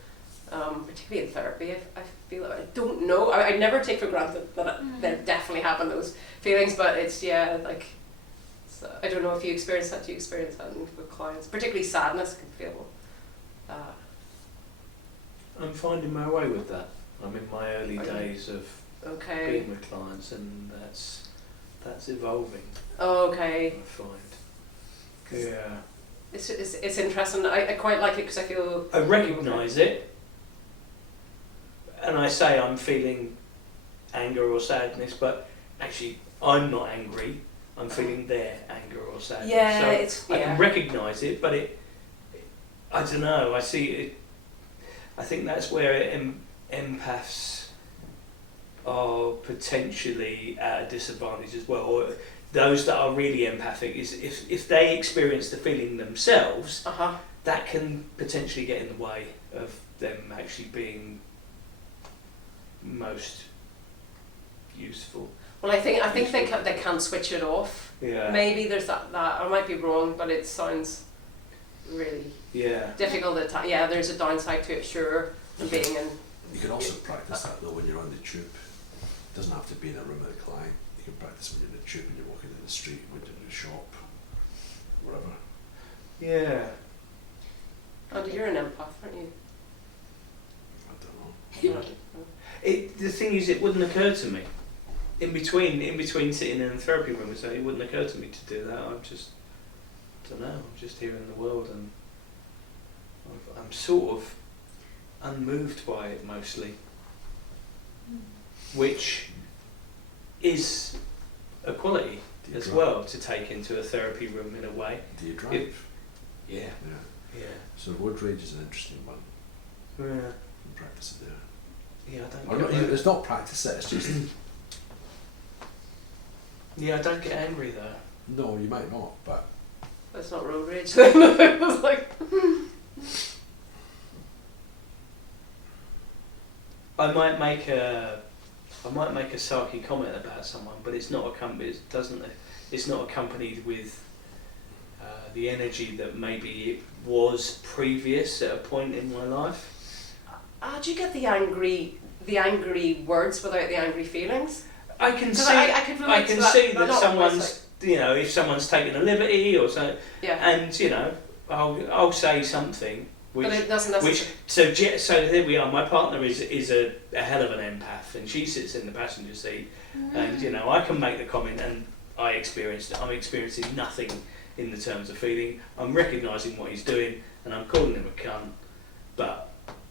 particularly in therapy. I feel I don't know. I never take for granted that there definitely happen those feelings, but it's like. So I don't know if you experience that. Do you experience that with clients, particularly sadness? I can feel. I'm finding my way with that. I'm in my early days of being with clients, and that's evolving. Oh, okay. I find. Yeah. It's interesting. I quite like it because I feel. I recognise it, and I say I'm feeling anger or sadness, but actually I'm not angry. I'm feeling their anger or sadness. Yeah, so I can recognise it, but I don't know. I see it. I think that's where empaths are potentially at a disadvantage as well. Or those that are really empathic is if they experience the feeling themselves, that can potentially get in the way of them actually being most useful. Well, I think they can switch it off. Yeah. Maybe there's that. I might be wrong, but it sounds really difficult at times. Yeah, there's a downside to it, sure. Being in. You can also practice that though when you're on the tube. It doesn't have to be in a room with a client. You can practice when you're in the tube and you're walking in the street, when you're in the shop, wherever. Yeah. Andy, you're an empath, aren't you? I don't know. The thing is, it wouldn't occur to me. In between sitting in a therapy room, so it wouldn't occur to me to do that. I'm just here in the world, and I'm sort of unmoved by it mostly, which is a quality as well to take into a therapy room in a way. Do you drive? Yeah. So road rage is an interesting one. Yeah. You can practice it there. Yeah, I don't. It's not practice it. It's just. Yeah, I don't get angry though. No, you might not, but. That's not road rage. It's like. I might make a sarky comment about someone, but it's not It's not accompanied with the energy that maybe it was previous at a point in my life. How do you get the angry words without the angry feelings? I can see. I can see that someone's, if someone's taken a liberty or so, and I'll say something. Which so here we are. My partner is a hell of an empath, and she sits in the passenger seat, and I can make the comment, and I'm experiencing nothing in the terms of feeling. I'm recognising what he's doing, and I'm calling him a cunt, but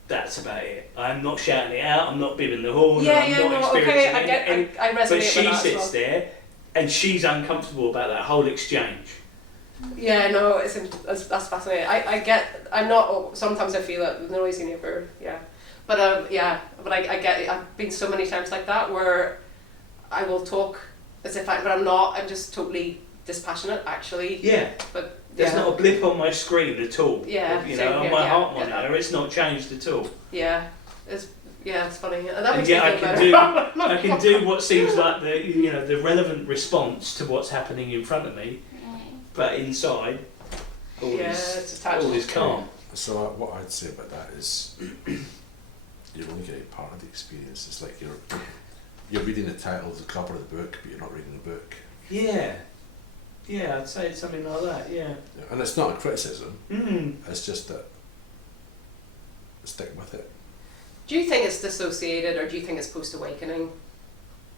that's about it. I'm not shouting it out. I'm not bibbing the horn. I'm not experiencing I resonate but with she that sits there, and she's uncomfortable about that whole exchange. Yeah, no, that's fascinating. Sometimes I feel it, the noisy neighbour, but I get it. I've been so many times like that where I will talk as if I'm not, I'm just totally dispassionate actually. Yeah. But there's not a blip on my screen at all. Yeah. On my heart monitor, it's not changed at all. Yeah. It's funny. And that makes me feel better. I can do what seems like the relevant response to what's happening in front of me. But inside, all is calm. So what I'd say about that is, you're only getting part of the experience. It's like you're reading the title of the cover of the book, but you're not reading the book. Yeah. Yeah, I'd say it's something like that, yeah. And it's not a criticism, Mm. it's just that stick with it. Do you think it's dissociated, or do you think it's post-awakening?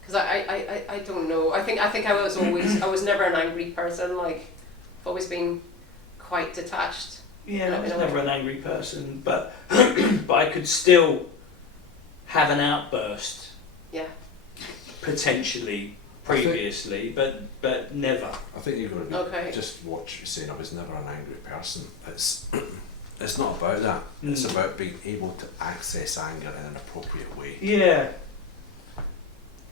Because I don't know. I think I was never an angry person. Like, I've always been quite detached. Yeah, I was never an angry person, but but I could still have an outburst. Yeah. Potentially, previously, but never. I think you've got to be, Okay. just watch you saying I was never an angry person. It's not about that. It's Mm. about being able to access anger in an appropriate way. Yeah.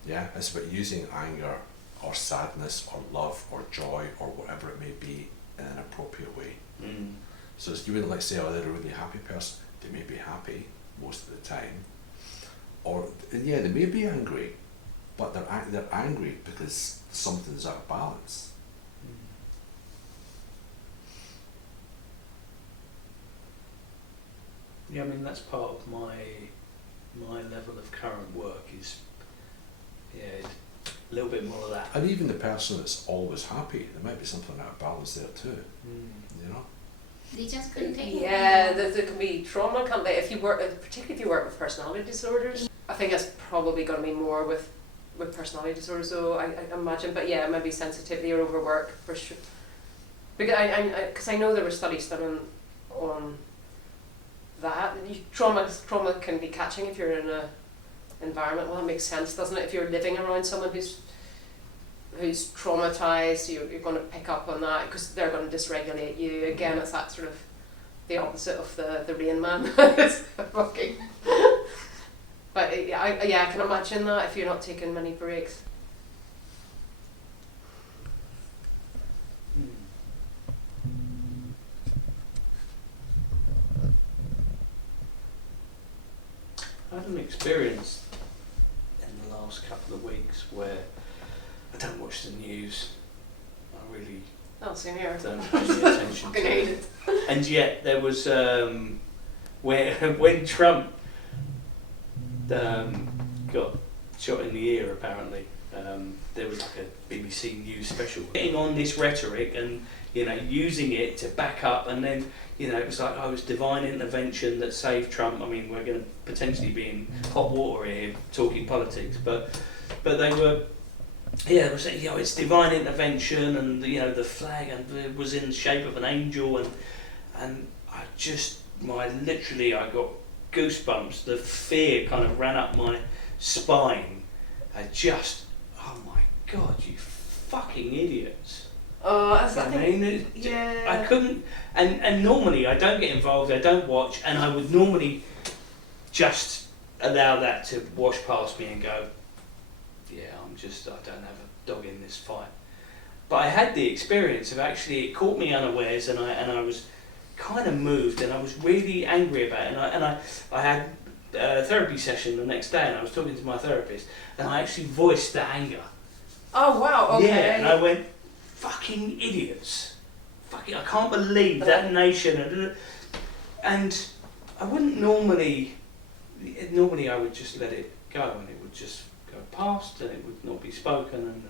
Yeah, it's about using anger or sadness or love or joy or whatever it may be in an appropriate way. Mm. So you wouldn't like say, oh, they're a really happy person. They may be happy most of the time, or yeah, they may be angry, but they're angry because something's out of balance. Yeah, I mean that's part of my level of current work is a little bit more of that. And even the person that's always happy, there might be something out of balance there too. Mm. You know. They just couldn't take it. Yeah, there can be trauma, can't they? If you work, particularly if you work with personality disorders, I think it's probably going to be more with personality disorders. Though I imagine, but yeah, maybe sensitivity or overwork for sure. Because I know there were studies done on that. Trauma can be catching if you're in a environment. Well, that makes sense, doesn't it? If you're living around someone who's traumatized, you're going to pick up on that because they're going to dysregulate you. Again, it's that sort of the opposite of the Rain Man. It's fucking. But yeah, I can imagine that if you're not taking many breaks. I had an experience in the last couple of weeks where I don't watch the news. I really Oh, same here. don't pay any attention Fucking to hate it. it. And yet there was where when Trump got shot in the ear, apparently there was like a BBC News special getting on this rhetoric and using it to back up, and then it was like, oh, it was divine intervention that saved Trump. I mean, we're going to potentially be in hot water here talking politics, but they were. Yeah, they were saying, it's divine intervention, and the flag and it was in the shape of an angel, and I got goosebumps. The fear kind of ran up my spine. Oh my God, you fucking idiots! Yeah. I couldn't, and normally I don't get involved. I don't watch, and I would normally just allow that to wash past me and go, yeah, I don't have a dog in this fight. But I had the experience of actually, it caught me unawares, and I was kind of moved, and I was really angry about it, and I had a therapy session the next day, and I was talking to my therapist, and I actually voiced the anger. Oh wow. Okay. Yeah, and I went, fucking idiots. Fucking, I can't believe that nation. And I wouldn't normally I would just let it go, and it would just go past, and it would not be spoken.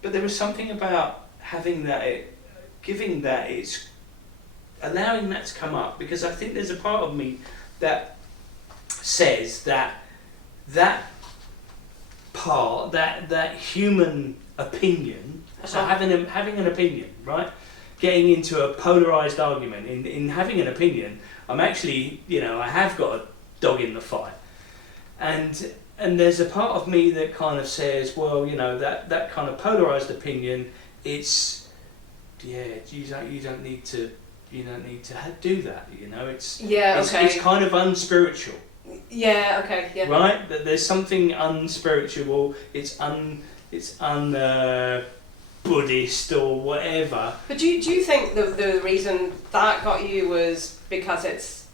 But there was something about having that, giving that, it's allowing that to come up, because I think there's a part of me that says that part, that human opinion, so having an opinion, right? Getting into a polarised argument, in having an opinion, I'm actually, I have got a dog in the fight. And there's a part of me that kind of says, well, that kind of polarised opinion, it's, you don't need to do that, it's kind of unspiritual. Yeah. Okay. Yeah. Right? That there's something unspiritual. It's Buddhist or whatever. But do you think the reason that got you was because it's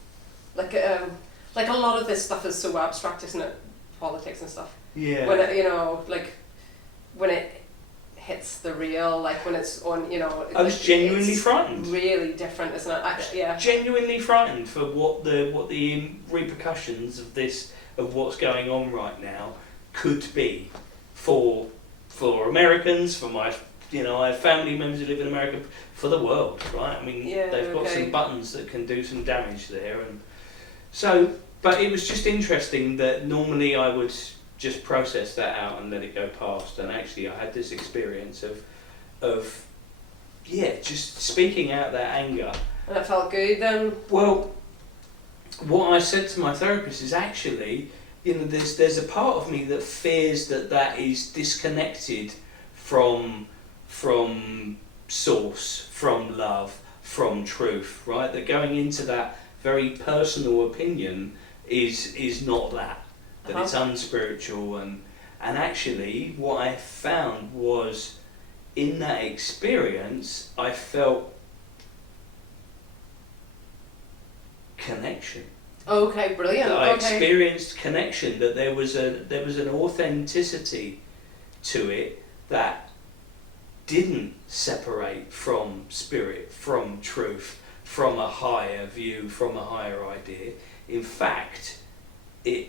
like a lot of this stuff is so abstract, isn't it? Politics and stuff. Yeah. When it, when it hits the real, like when it's on, I was genuinely frightened. Really different, isn't it? Yeah. Genuinely frightened for what the repercussions of what's going on right now could be for Americans, for my, I have family members who live in America, for the world, right? I mean, Yeah, they've got okay. some buttons that can do some damage there, and so. But it was just interesting that normally I would just process that out and let it go past, and actually I had this experience of just speaking out that anger. And it felt good then? Well, what I said to my therapist is actually, there's a part of me that fears that is disconnected from source, from love, from truth, right? That going into that very personal opinion is not that it's unspiritual, and actually what I found was in that experience I felt connection. Okay, brilliant. I experienced connection, that there was an authenticity to it that didn't separate from spirit, from truth, from a higher view, from a higher idea. In fact, it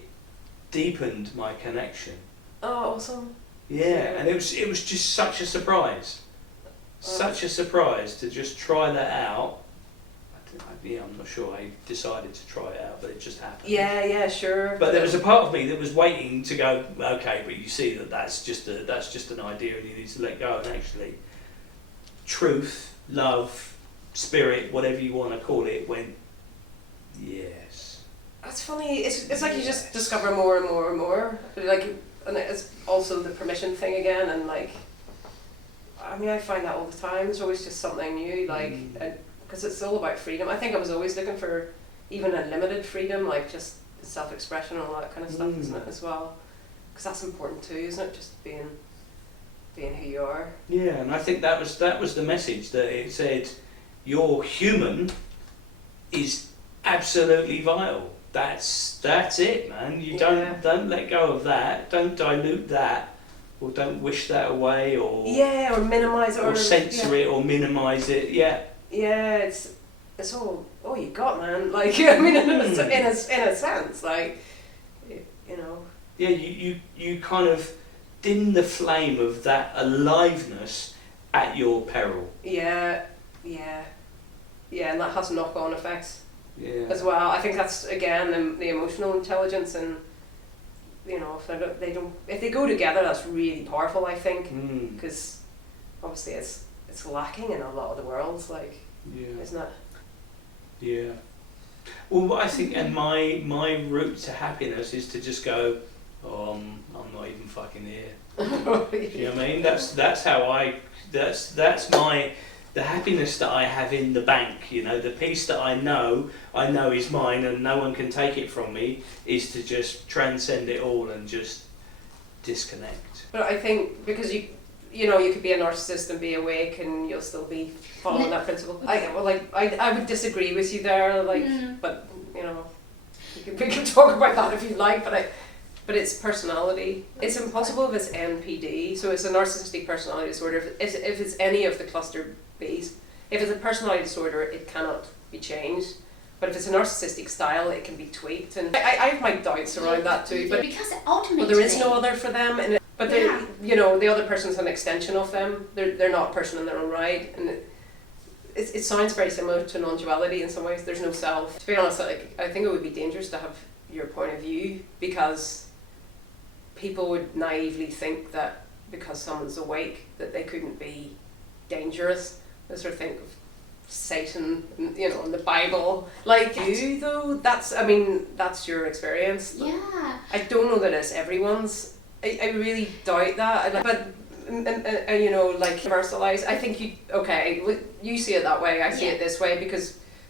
deepened my connection. Oh, awesome. Yeah, and it was just such a surprise. Such a surprise to just try that out. I'm not sure I decided to try it out, but it just happened. Yeah, sure. But there was a part of me that was waiting to go, okay, but you see that's just an idea, and you need to let go. And actually, truth, love, spirit, whatever you want to call it, went, yes. That's funny. It's like you just discover more and more and more. Like, and it's also the permission thing again, and like, I mean, I find that all the time. There's always just something new, like, because it's all about freedom. I think I was always looking for even a limited freedom, like just self-expression and all that kind of stuff, isn't it, as well? Because that's important too, isn't it? Just being who you are. Yeah, and I think that was the message, that it said your human is absolutely vital. That's it, man. You don't let go of that. Don't dilute that, or don't wish that away, or minimize it, or censor it, or minimize it. Yeah, it's all you got, man. Like, I mean, in a sense, like, Yeah, you kind of dim the flame of that aliveness at your peril. Yeah, and that has knock-on effects. Yeah. As well. I think that's again the emotional intelligence, and if they go together, that's really powerful. I think because obviously it's lacking in a lot of the worlds, like, isn't it? Yeah. Well, I think, and my route to happiness is to just go, I'm not even fucking here. You know what I mean? That's how that's the happiness that I have in the bank, the peace that I know is mine and no one can take it from me, is to just transcend it all and just disconnect. But I think because you could be a narcissist and be awake and you'll still be following that principle. I would disagree with you there, but we can talk about that if you like, but it's personality. It's impossible if it's NPD, so it's a narcissistic personality disorder. If it's any of the cluster Bs, if it's a personality disorder, it cannot be changed. But if it's a narcissistic style, it can be tweaked. And I have my doubts around that too. But because ultimately, there is no other for them, but the other person's an extension of them. They're not a person in their own right, and it sounds very similar to non-duality in some ways. There's no self. To be honest, I think it would be dangerous to have your point of view, because people would naively think that because someone's awake that they couldn't be dangerous. They sort of think of Satan, and the Bible. Like you though, that's your experience. Yeah. I don't know that it's everyone's. I really doubt that. But universalize. I think you see it that way. I see it this way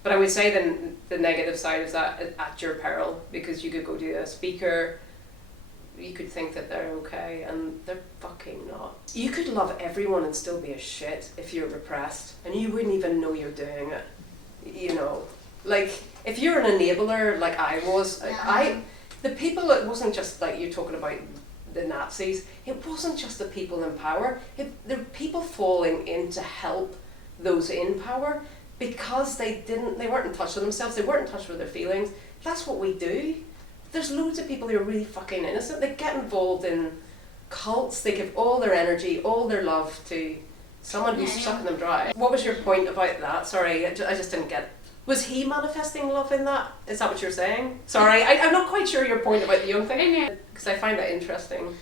but I would say then the negative side is that at your peril, because you could go to a speaker. You could think that they're okay, and they're fucking not. You could love everyone and still be a shit if you're repressed, and you wouldn't even know you're doing it. Like if you're an enabler, like I was, the people. It wasn't just like you're talking about the Nazis. It wasn't just the people in power. There were people falling in to help those in power because they weren't in touch with themselves. They weren't in touch with their feelings. That's what we do. there's loads of people who are really fucking innocent. They get involved in cults. They give all their energy, all their love to someone who's sucking them dry. What was your point about that? Sorry, I just didn't get. Was he manifesting love in that? Is that what you're saying? Sorry, I'm not quite sure your point about the young thing, because I find that interesting.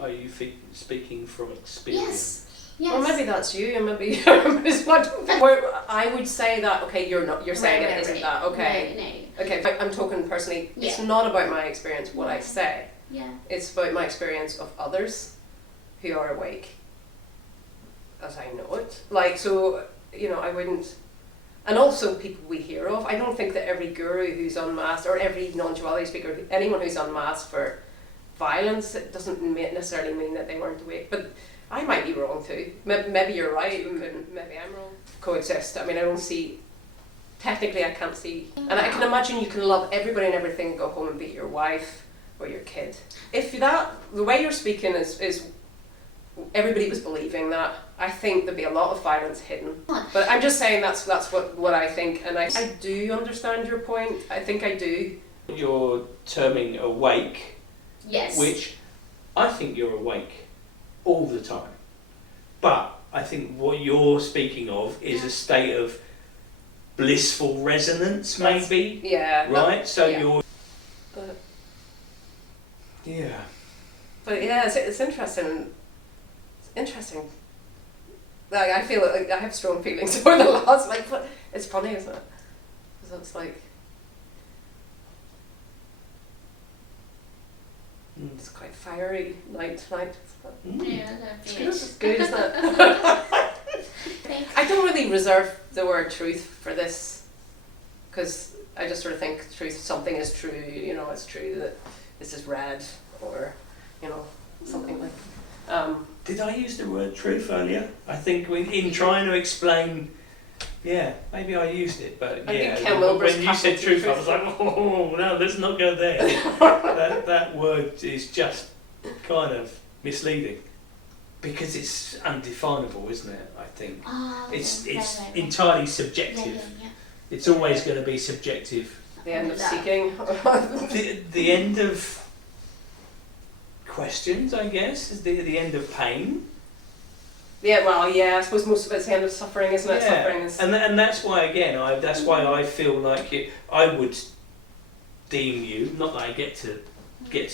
Are you speaking from experience? Yes. Well, maybe that's you, and maybe I would say that. Okay, you're not. You're saying it isn't that. Okay. No. Okay, but I'm talking personally. It's Yeah. not about my experience. What I say. Yeah. It's about my experience of others who are awake, as I know it. Like, so, I wouldn't. And also people we hear of. I don't think that every guru who's unmasked, or every non-duality speaker, anyone who's unmasked for violence, it doesn't necessarily mean that they weren't awake. But I might be wrong too. Maybe you're right, and maybe I'm wrong. Coexist. I mean, I don't see. Technically, I can't see. And I can imagine you can love everybody and everything, go home and beat your wife or your kid. If the way you're speaking is everybody was believing that, I think there'd be a lot of violence hidden. But I'm just saying that's what I think, and I do understand your point. I think I do. You're terming awake, Yes. which I think you're awake all the time. But I think what you're speaking of is a state of blissful resonance, maybe. Yeah. Right? So yeah. you're. But Yeah. yeah, it's interesting. It's interesting. Like, I feel like I have strong feelings about the last. But it's funny, isn't it? Because it's like. It's quite fiery night tonight. Yeah, It's good, isn't it? I don't really reserve the word truth for this, because I just sort of think something is true, it's true that this is red, or, something like. Did I use the word truth earlier? I think in trying to explain, maybe I used it, but I think Ken Wilber's when you said truth, I was like, oh no, let's not go there. that word is just kind of misleading, because it's undefinable, isn't it? I think it's entirely subjective. Yeah. It's always going to be subjective. The end of seeking. The end of questions, I guess, is the end of pain. Yeah, well, I suppose most of it's the end of suffering, isn't it? Suffering is. And that's why, again, that's why I feel like I would deem you, not that I get to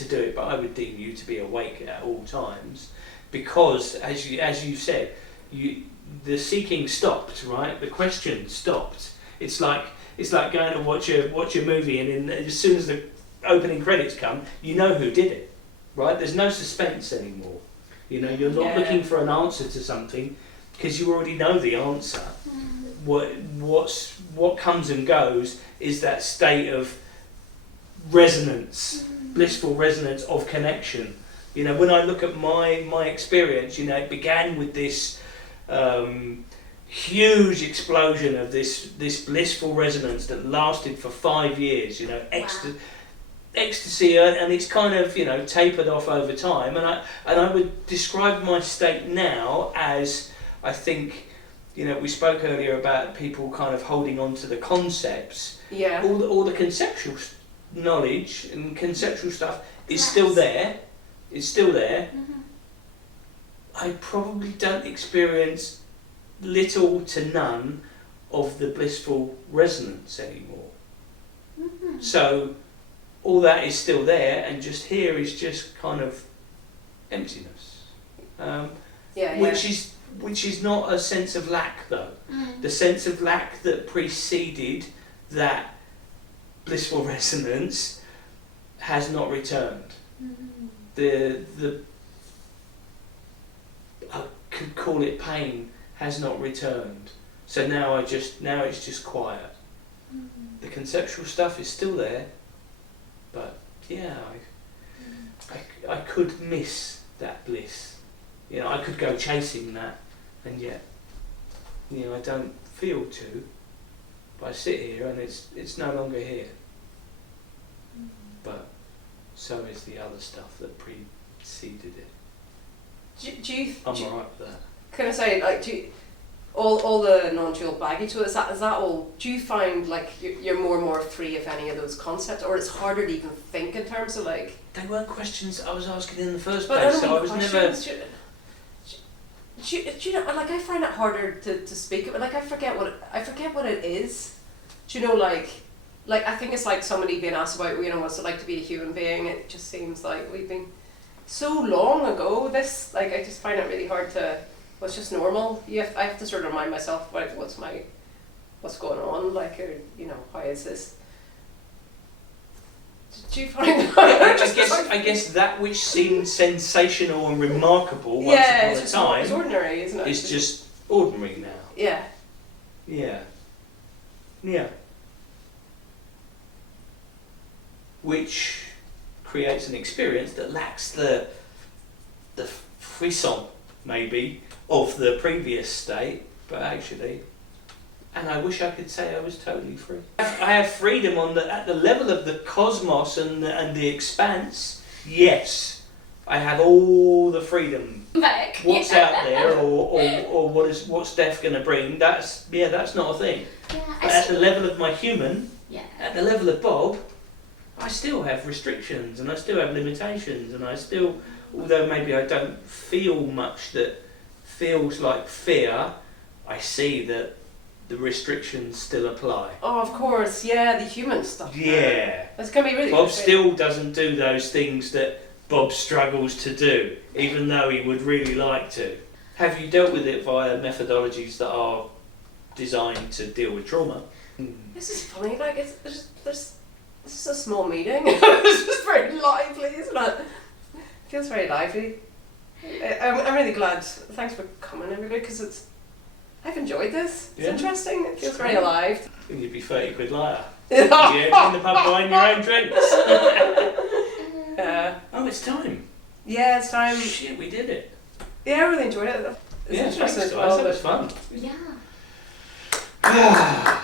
do it, but I would deem you to be awake at all times, because as you said, the seeking stopped, right? The question stopped. It's like going to watch a movie, and as soon as the opening credits come, you know who did it, right? There's no suspense anymore. You're not looking for an answer to something, because you already know the answer. What comes and goes is that state of resonance, blissful resonance of connection. When I look at my experience, it began with this huge explosion of this blissful resonance that lasted for 5 years. Ecstasy, and it's kind of tapered off over time. And I would describe my state now as, I think, we spoke earlier about people kind of holding on to the concepts. Yeah. All the conceptual knowledge and conceptual stuff is still there. It's still there. I probably don't experience little to none of the blissful resonance anymore. So all that is still there, and just here is just kind of emptiness. Which is not a sense of lack, though. The sense of lack that preceded that blissful resonance has not returned. I could call it pain, has not returned. So now it's just quiet. The conceptual stuff is still there, but I could miss that bliss. I could go chasing that, and yet I don't feel to. But I sit here and it's no longer here. But so is the other stuff that preceded it. Do you? I'm alright with that. Can I say, all the non-dual baggage. So is that all? Do you find like you're more and more free of any of those concepts, or it's harder to even think in terms of like? They weren't questions I was asking in the first But place, I so I was never. Do you know? Like I find it harder to speak of. Like I forget what it is. Do you know? Like I think it's like somebody being asked about what's it like to be a human being. It just seems like we've been so long ago. This like I just find it really hard to. Well, it's just normal. I have to sort of remind myself about what's going on. Like or how is this? Do you find I guess that which seemed sensational and remarkable once upon a time it's ordinary, isn't it? is just ordinary now. Yeah. Yeah. Yeah. Which creates an experience that lacks the frisson, maybe, of the previous state, but actually, and I wish I could say I was totally free. I have freedom at the level of the cosmos and the expanse. Yes, I have all the freedom. Back. What's out there, or what's death going to bring? That's not a thing. Yeah, But at the level of my human, yeah. at the level of Bob, I still have restrictions and I still have limitations, and I still, although maybe I don't feel much that feels like fear, I see that the restrictions still apply. Oh, of course, yeah, the human stuff. Yeah. It's going to be really Bob frustrating. still doesn't do those things that Bob struggles to do, even though he would really like to. Have you dealt with it via methodologies that are designed to deal with trauma? This is funny, like, this is a small meeting. It's just very lively, isn't it? It feels very lively. I'm really glad. Thanks for coming, everybody, because I've enjoyed this. It's Yeah. interesting. It feels It's very cool. alive. I think you'd be 30 quid lighter. Yeah, in the pub buying your own drinks. Oh, it's time. Yeah, it's time. Shit, we did it. Yeah, I really enjoyed it. It's Yeah, interesting thanks, as well. guys. That was fun. Yeah.